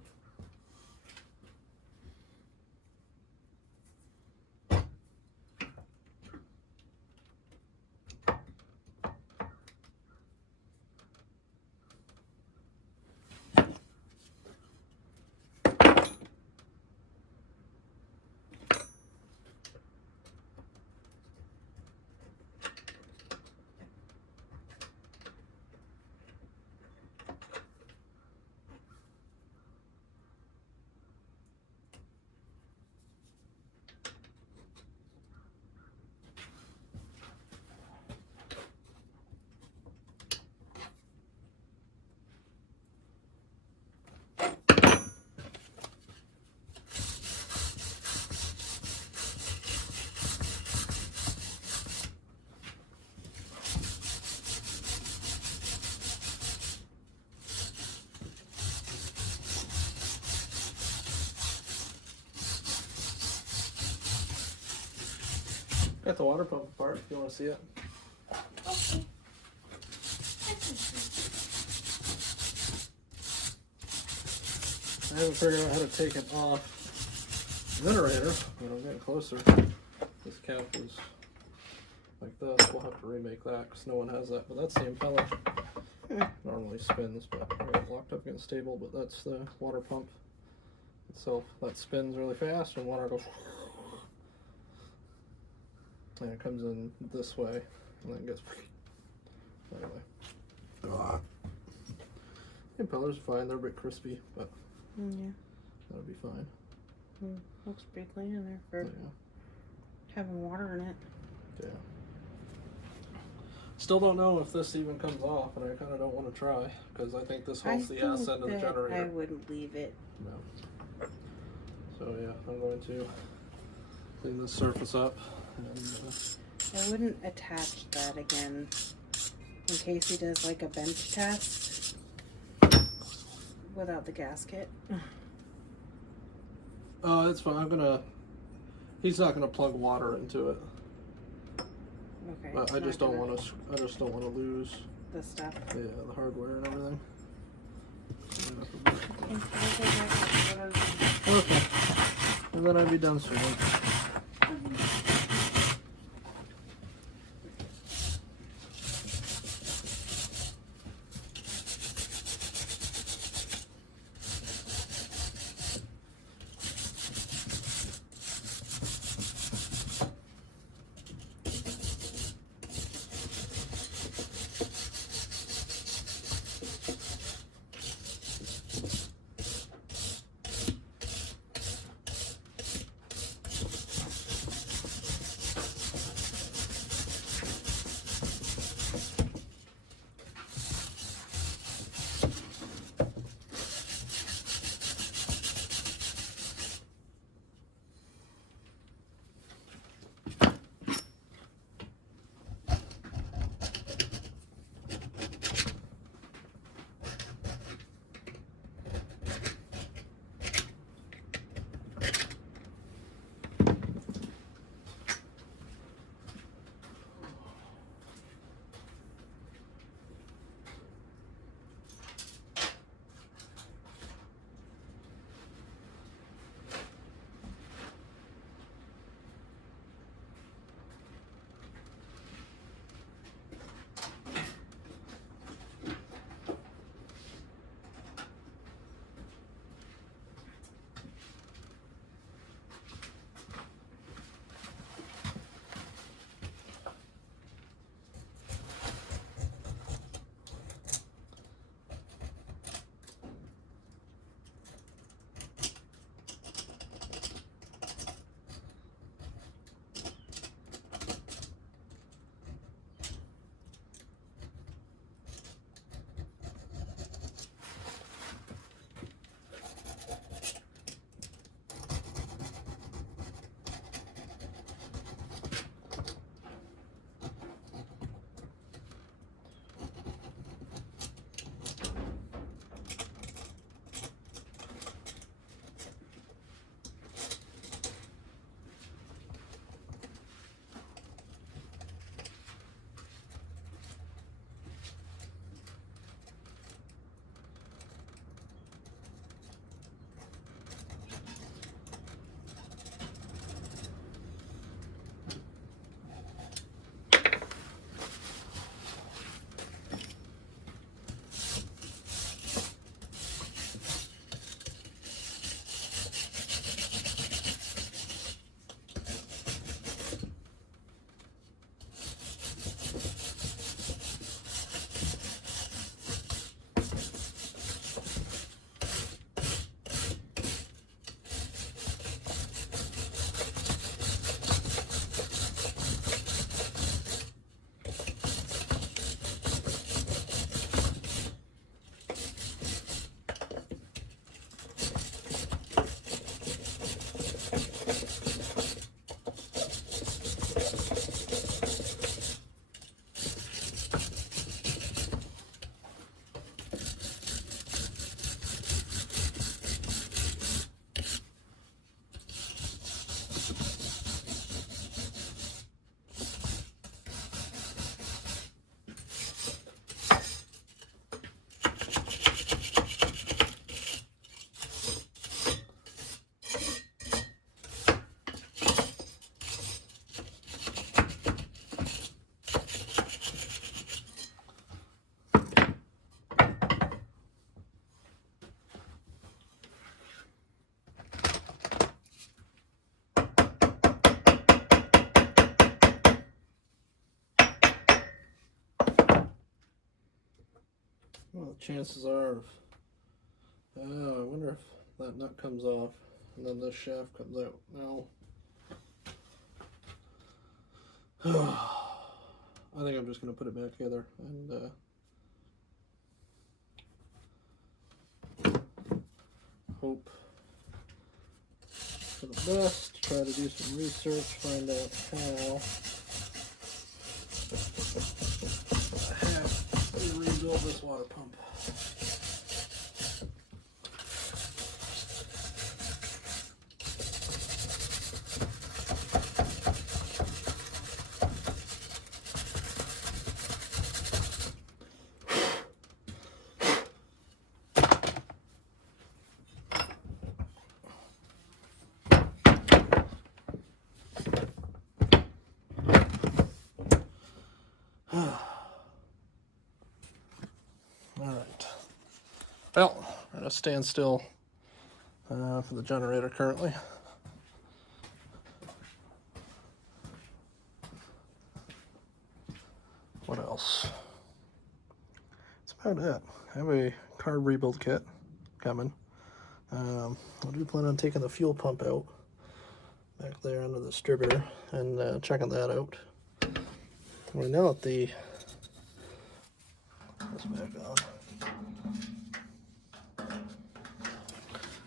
Got the water pump apart if you want to see it. Okay. I haven't figured out how to take it off the generator, but I'm getting closer. This cap is like this. We'll have to remake that because no one has that. But that's the impeller. Normally spins, but I got locked up against stable. But that's the water pump itself. That spins really fast, and water goes. And it comes in this way, and then goes. Anyway. The impellers are fine. They're a bit crispy, but Yeah. that'll be fine. Looks pretty clean in there for Yeah. having water in it. Yeah. Still don't know if this even comes off, and I kind of don't want to try because I think this holds the ass end of the I generator. wouldn't leave it. No. So yeah, I'm going to clean this surface up. And, I wouldn't attach that again in case he does like a bench test without the gasket. it's fine. He's not gonna plug water into it, Okay. but I just don't want to. I just don't want to lose the stuff. the hardware and everything. Okay, and then I'd be done soon. chances are of, I wonder if that nut comes off and then this shaft comes out. No. I think I'm just going to put it back together and hope for the best, try to do some research, find out how I have to rebuild this water pump. Alright, well, we're at a standstill for the generator currently. What else? That's about it. I have a carb rebuild kit coming. I do plan on taking the fuel pump out back there under the distributor and checking that out. We know that the that's back on.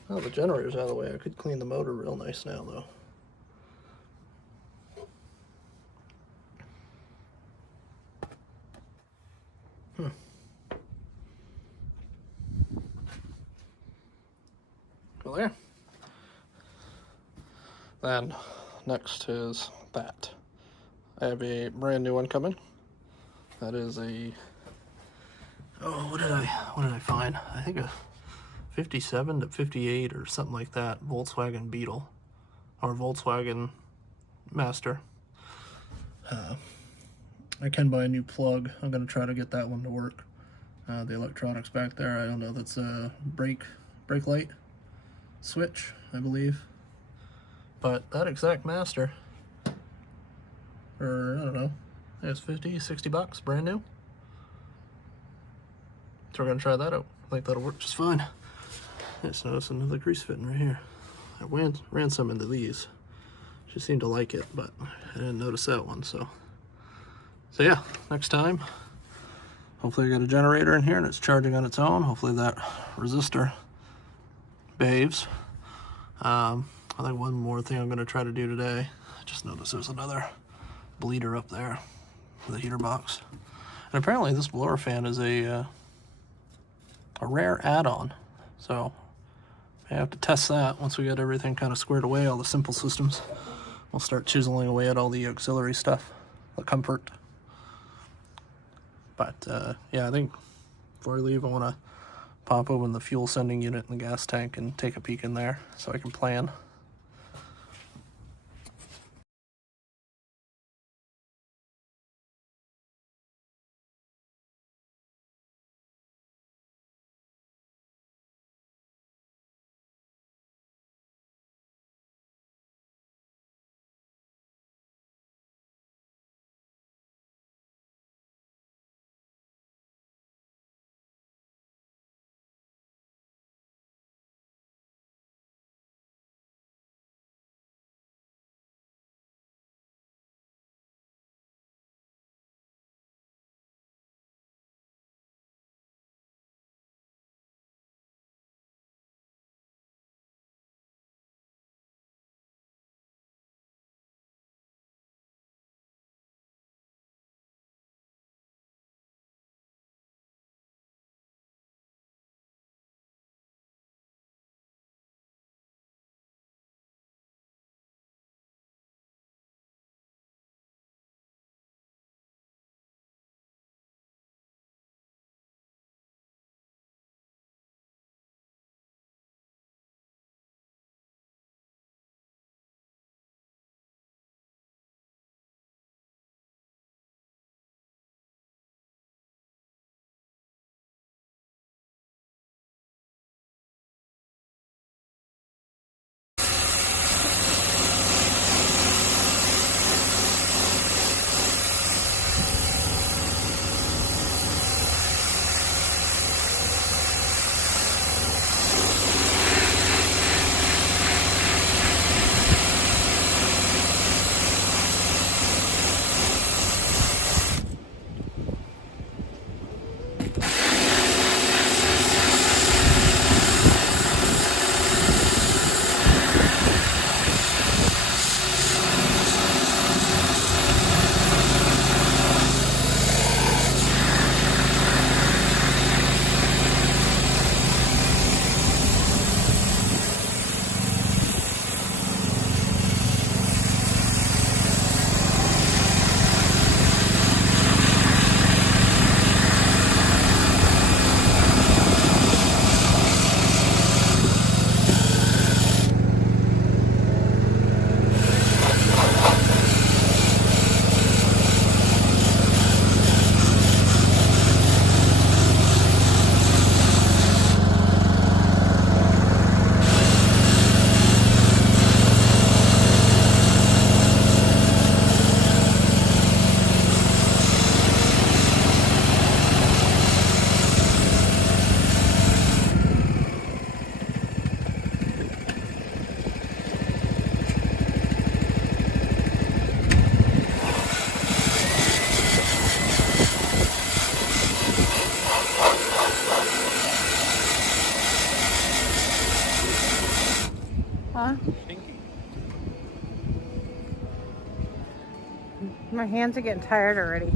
Well, the generator's out of the way. I could clean the motor real nice now, though. Well, there. Then next is that. I have a brand new one coming. That is a, oh, what did I find? I think a 57 to 58 or something like that Volkswagen Beetle or Volkswagen Master. I can buy a new plug. I'm gonna try to get that one to work. The electronics back there, I don't know, that's a brake light switch, I believe. But that exact Master, or I don't know, it's 50, 60 bucks, brand new. So we're gonna try that out. I think that'll work just fine. I just noticed another grease fitting right here. I ran some into these. She seemed to like it, but I didn't notice that one, so yeah, next time, hopefully I got a generator in here and it's charging on its own. Hopefully that resistor behaves. I think one more thing I'm gonna try to do today, I just noticed there's another bleeder up there for the heater box. And apparently this blower fan is a rare add-on, so I have to test that once we get everything kind of squared away, all the simple systems. We'll start chiseling away at all the auxiliary stuff, the comfort. But yeah, I think before I leave, I want to pop open the fuel sending unit in the gas tank and take a peek in there so I can plan. My hands are getting tired already.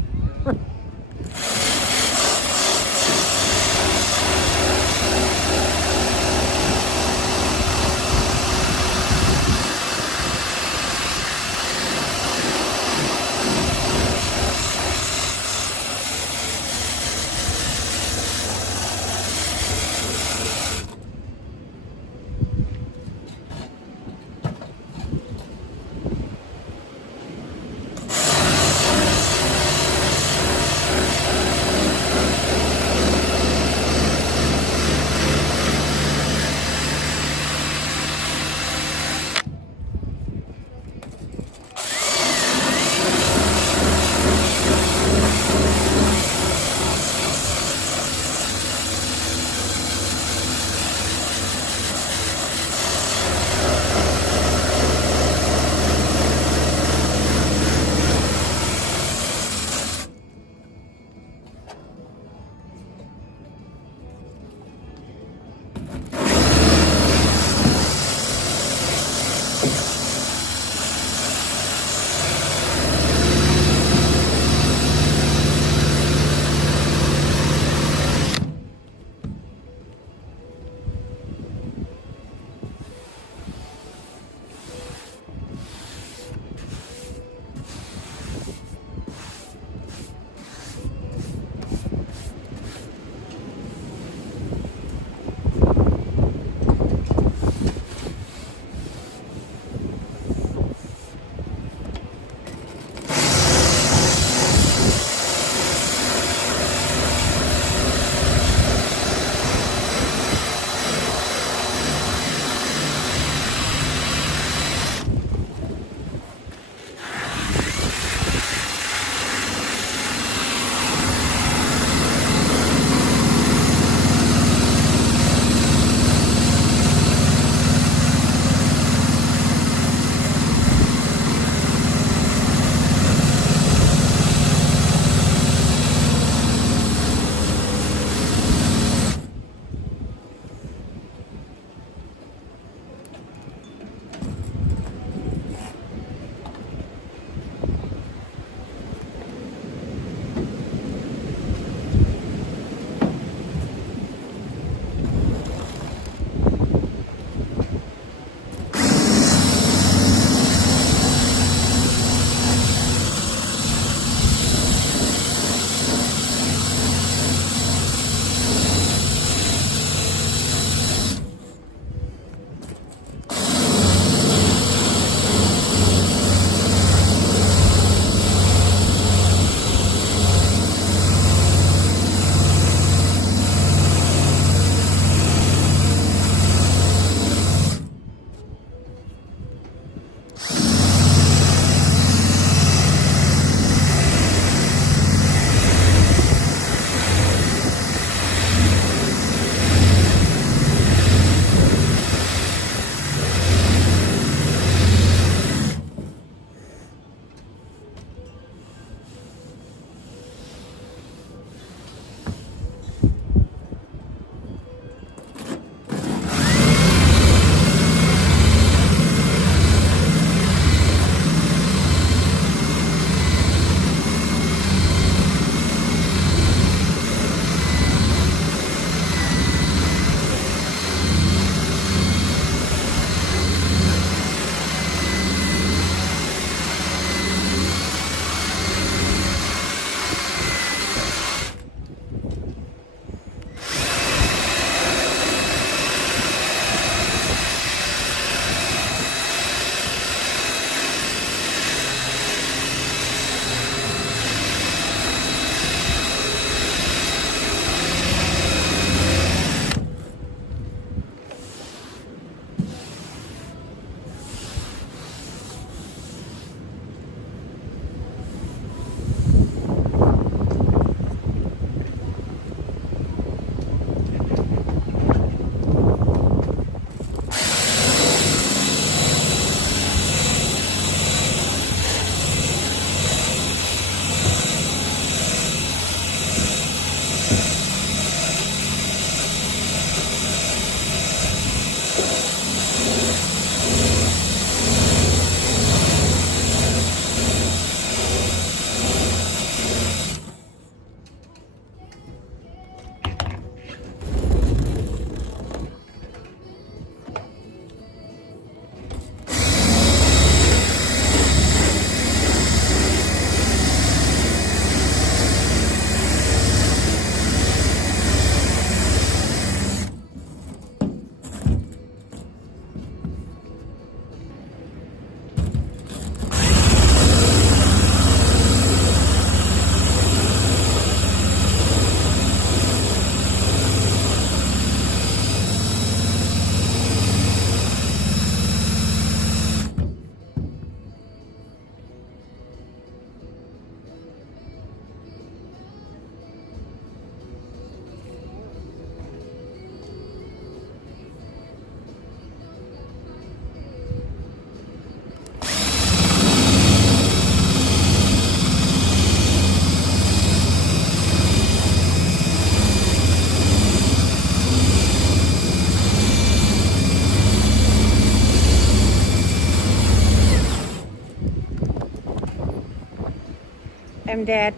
I'm Dad.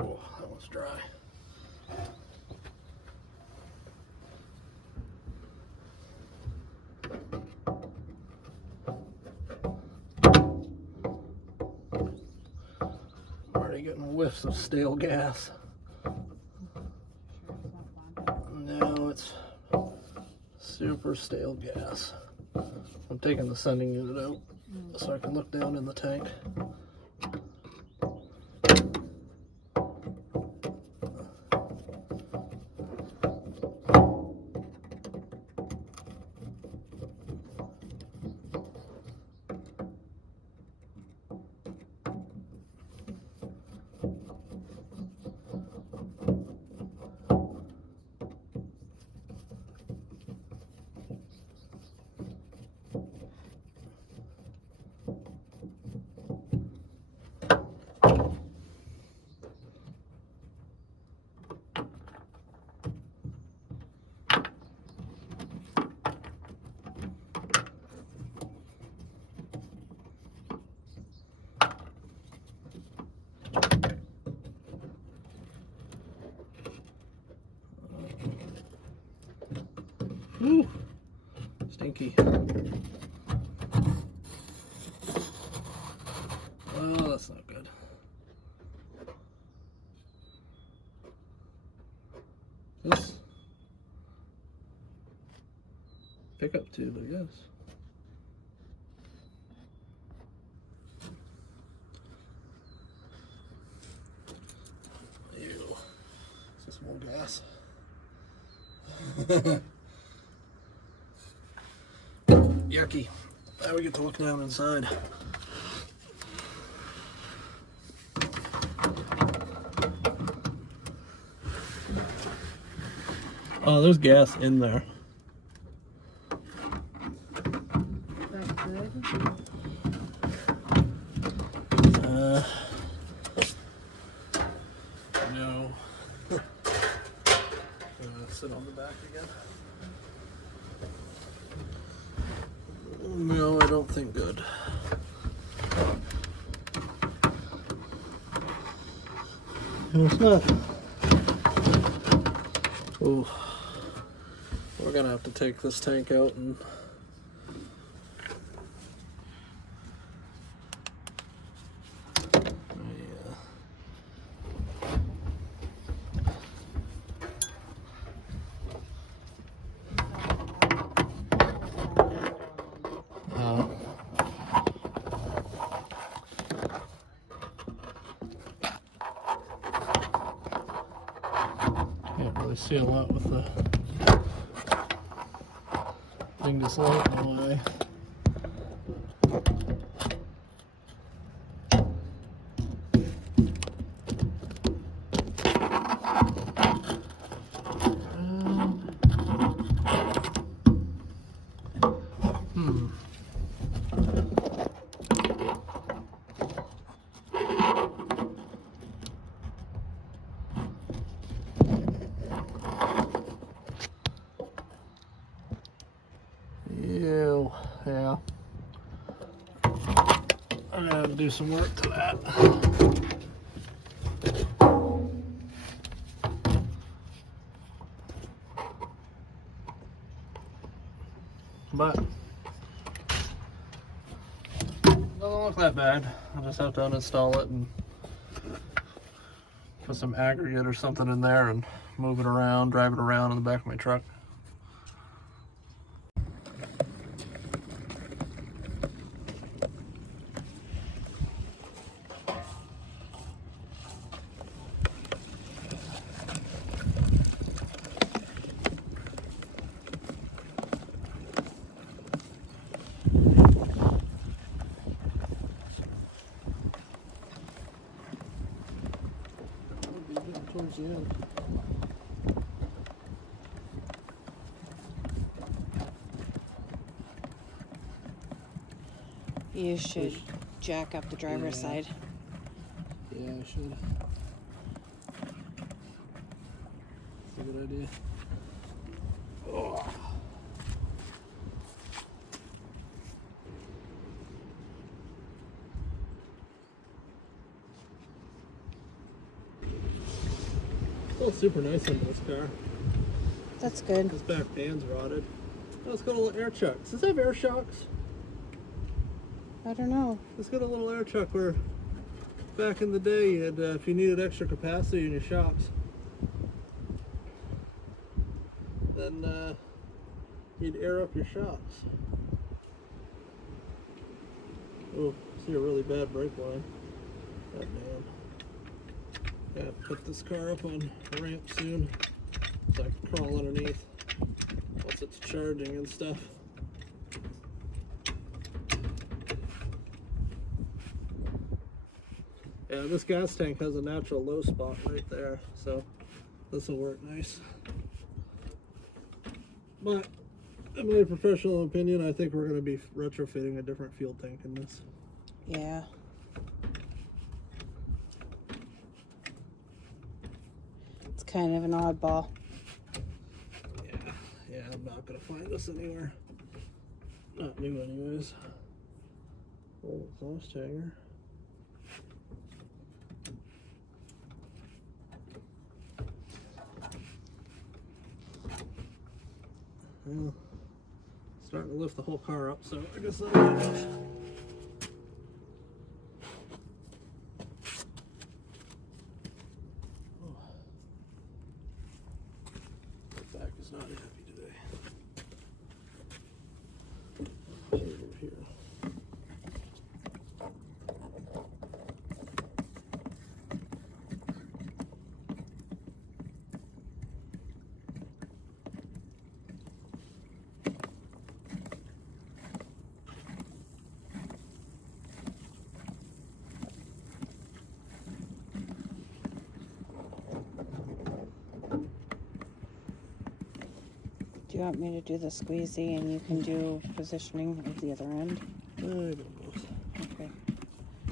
Oh, that one's dry. I'm already getting whiffs of stale gas. No, it's super stale gas. I'm taking the sending unit out so I can look down in the tank. Ooh, stinky. Oh, that's not good. This pickup tube, I guess. Ew. Is this more gas? Yucky. Now we get to look down inside. Oh, there's gas in there. That's good. No. Sit on the back again. No, I don't think good. It's not. Ooh. We're gonna have to take this tank out and can't really see a lot with the thing just lighting away. Yeah. I'm gonna have to do some work to that. But doesn't look that bad. I'll just have to uninstall it and put some aggregate or something in there and move it around, drive it around in the back of my truck. Towards the end. You should jack up the driver's side. Yeah, I should. That's a good idea. Oh. Feels super nice into this car. That's good. This back pan's rotted. Oh, it's got a little air chuck. Does this have air shocks? I don't know. It's got a little air chuck where back in the day, you had, if you needed extra capacity in your shocks, then you'd air up your shocks. Oh, see a really bad brake line. God damn. Gotta put this car up on a ramp soon so I can crawl underneath once it's charging and stuff. Yeah, this gas tank has a natural low spot right there, so this will work nice. But in my professional opinion, I think we're going to be retrofitting a different fuel tank in this. Yeah. It's kind of an oddball. Yeah, I'm not going to find this anywhere. Not new anyways. Old exhaust hanger. Well, starting to lift the whole car up, so I guess that'll be enough. The back is not happy today. Put it over here. Do you want me to do the squeezy and you can do positioning of the other end? I don't know. Okay.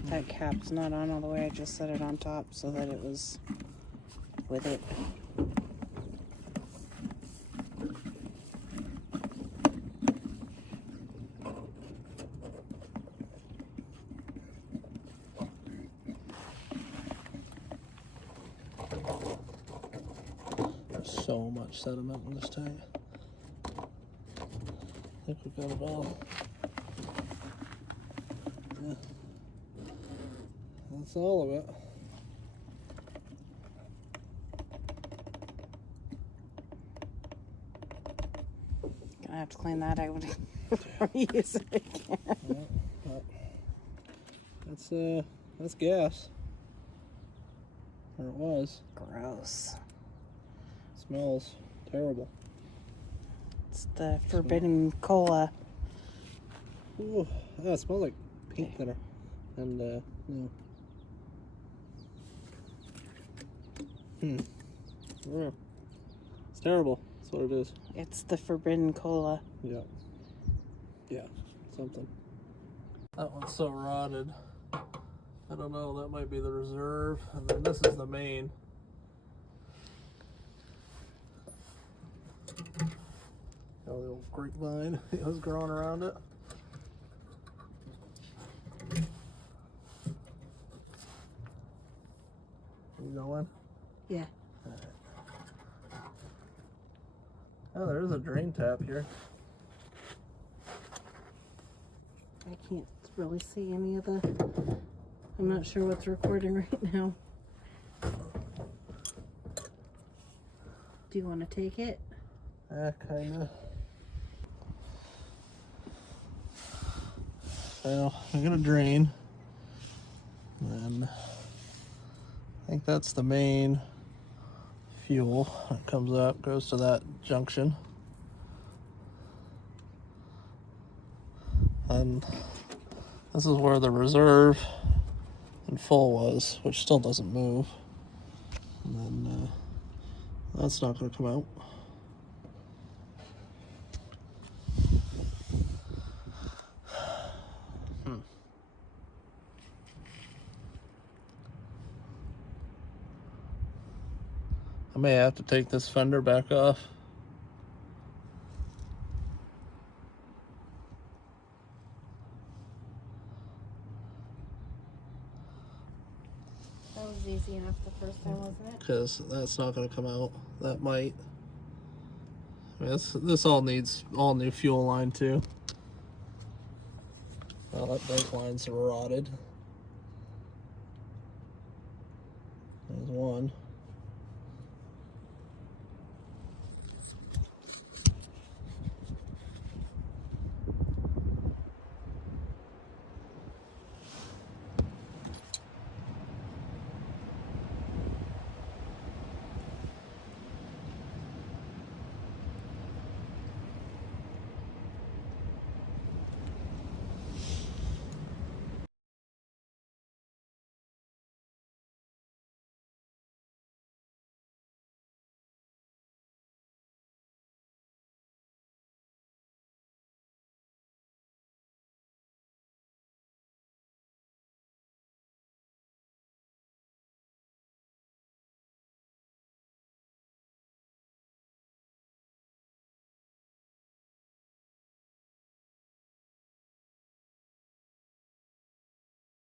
That cap's not on all the way. I just set it on top so that it was with it. so much sediment in this tank. I think we've got it all. Yeah. That's all of it. Gonna have to clean that out before you use it again. Yeah, but that's gas. Or it was. Gross. Smells terrible. It's the forbidden cola. Ooh, yeah, it smells like paint thinner. And no. Yeah. It's terrible. That's what it is. It's the forbidden cola. Yeah. Yeah. Something. That one's so rotted. I don't know. That might be the reserve. And then this is the main. Got a little grapevine that was growing around it. You going? Yeah. Oh, there is a drain tap here. I can't really see any of the... I'm not sure what's recording right now. Do you want to take it? Kinda. So, I'm gonna drain. And I think that's the main fuel that comes up, goes to that junction. And this is where the reserve and full was, which still doesn't move. And then that's not going to come out. I may have to take this fender back off. That was easy enough the first time, wasn't it? Because that's not going to come out. That might. I mean, this all needs all new fuel line too. Well, that brake line's rotted. There's one.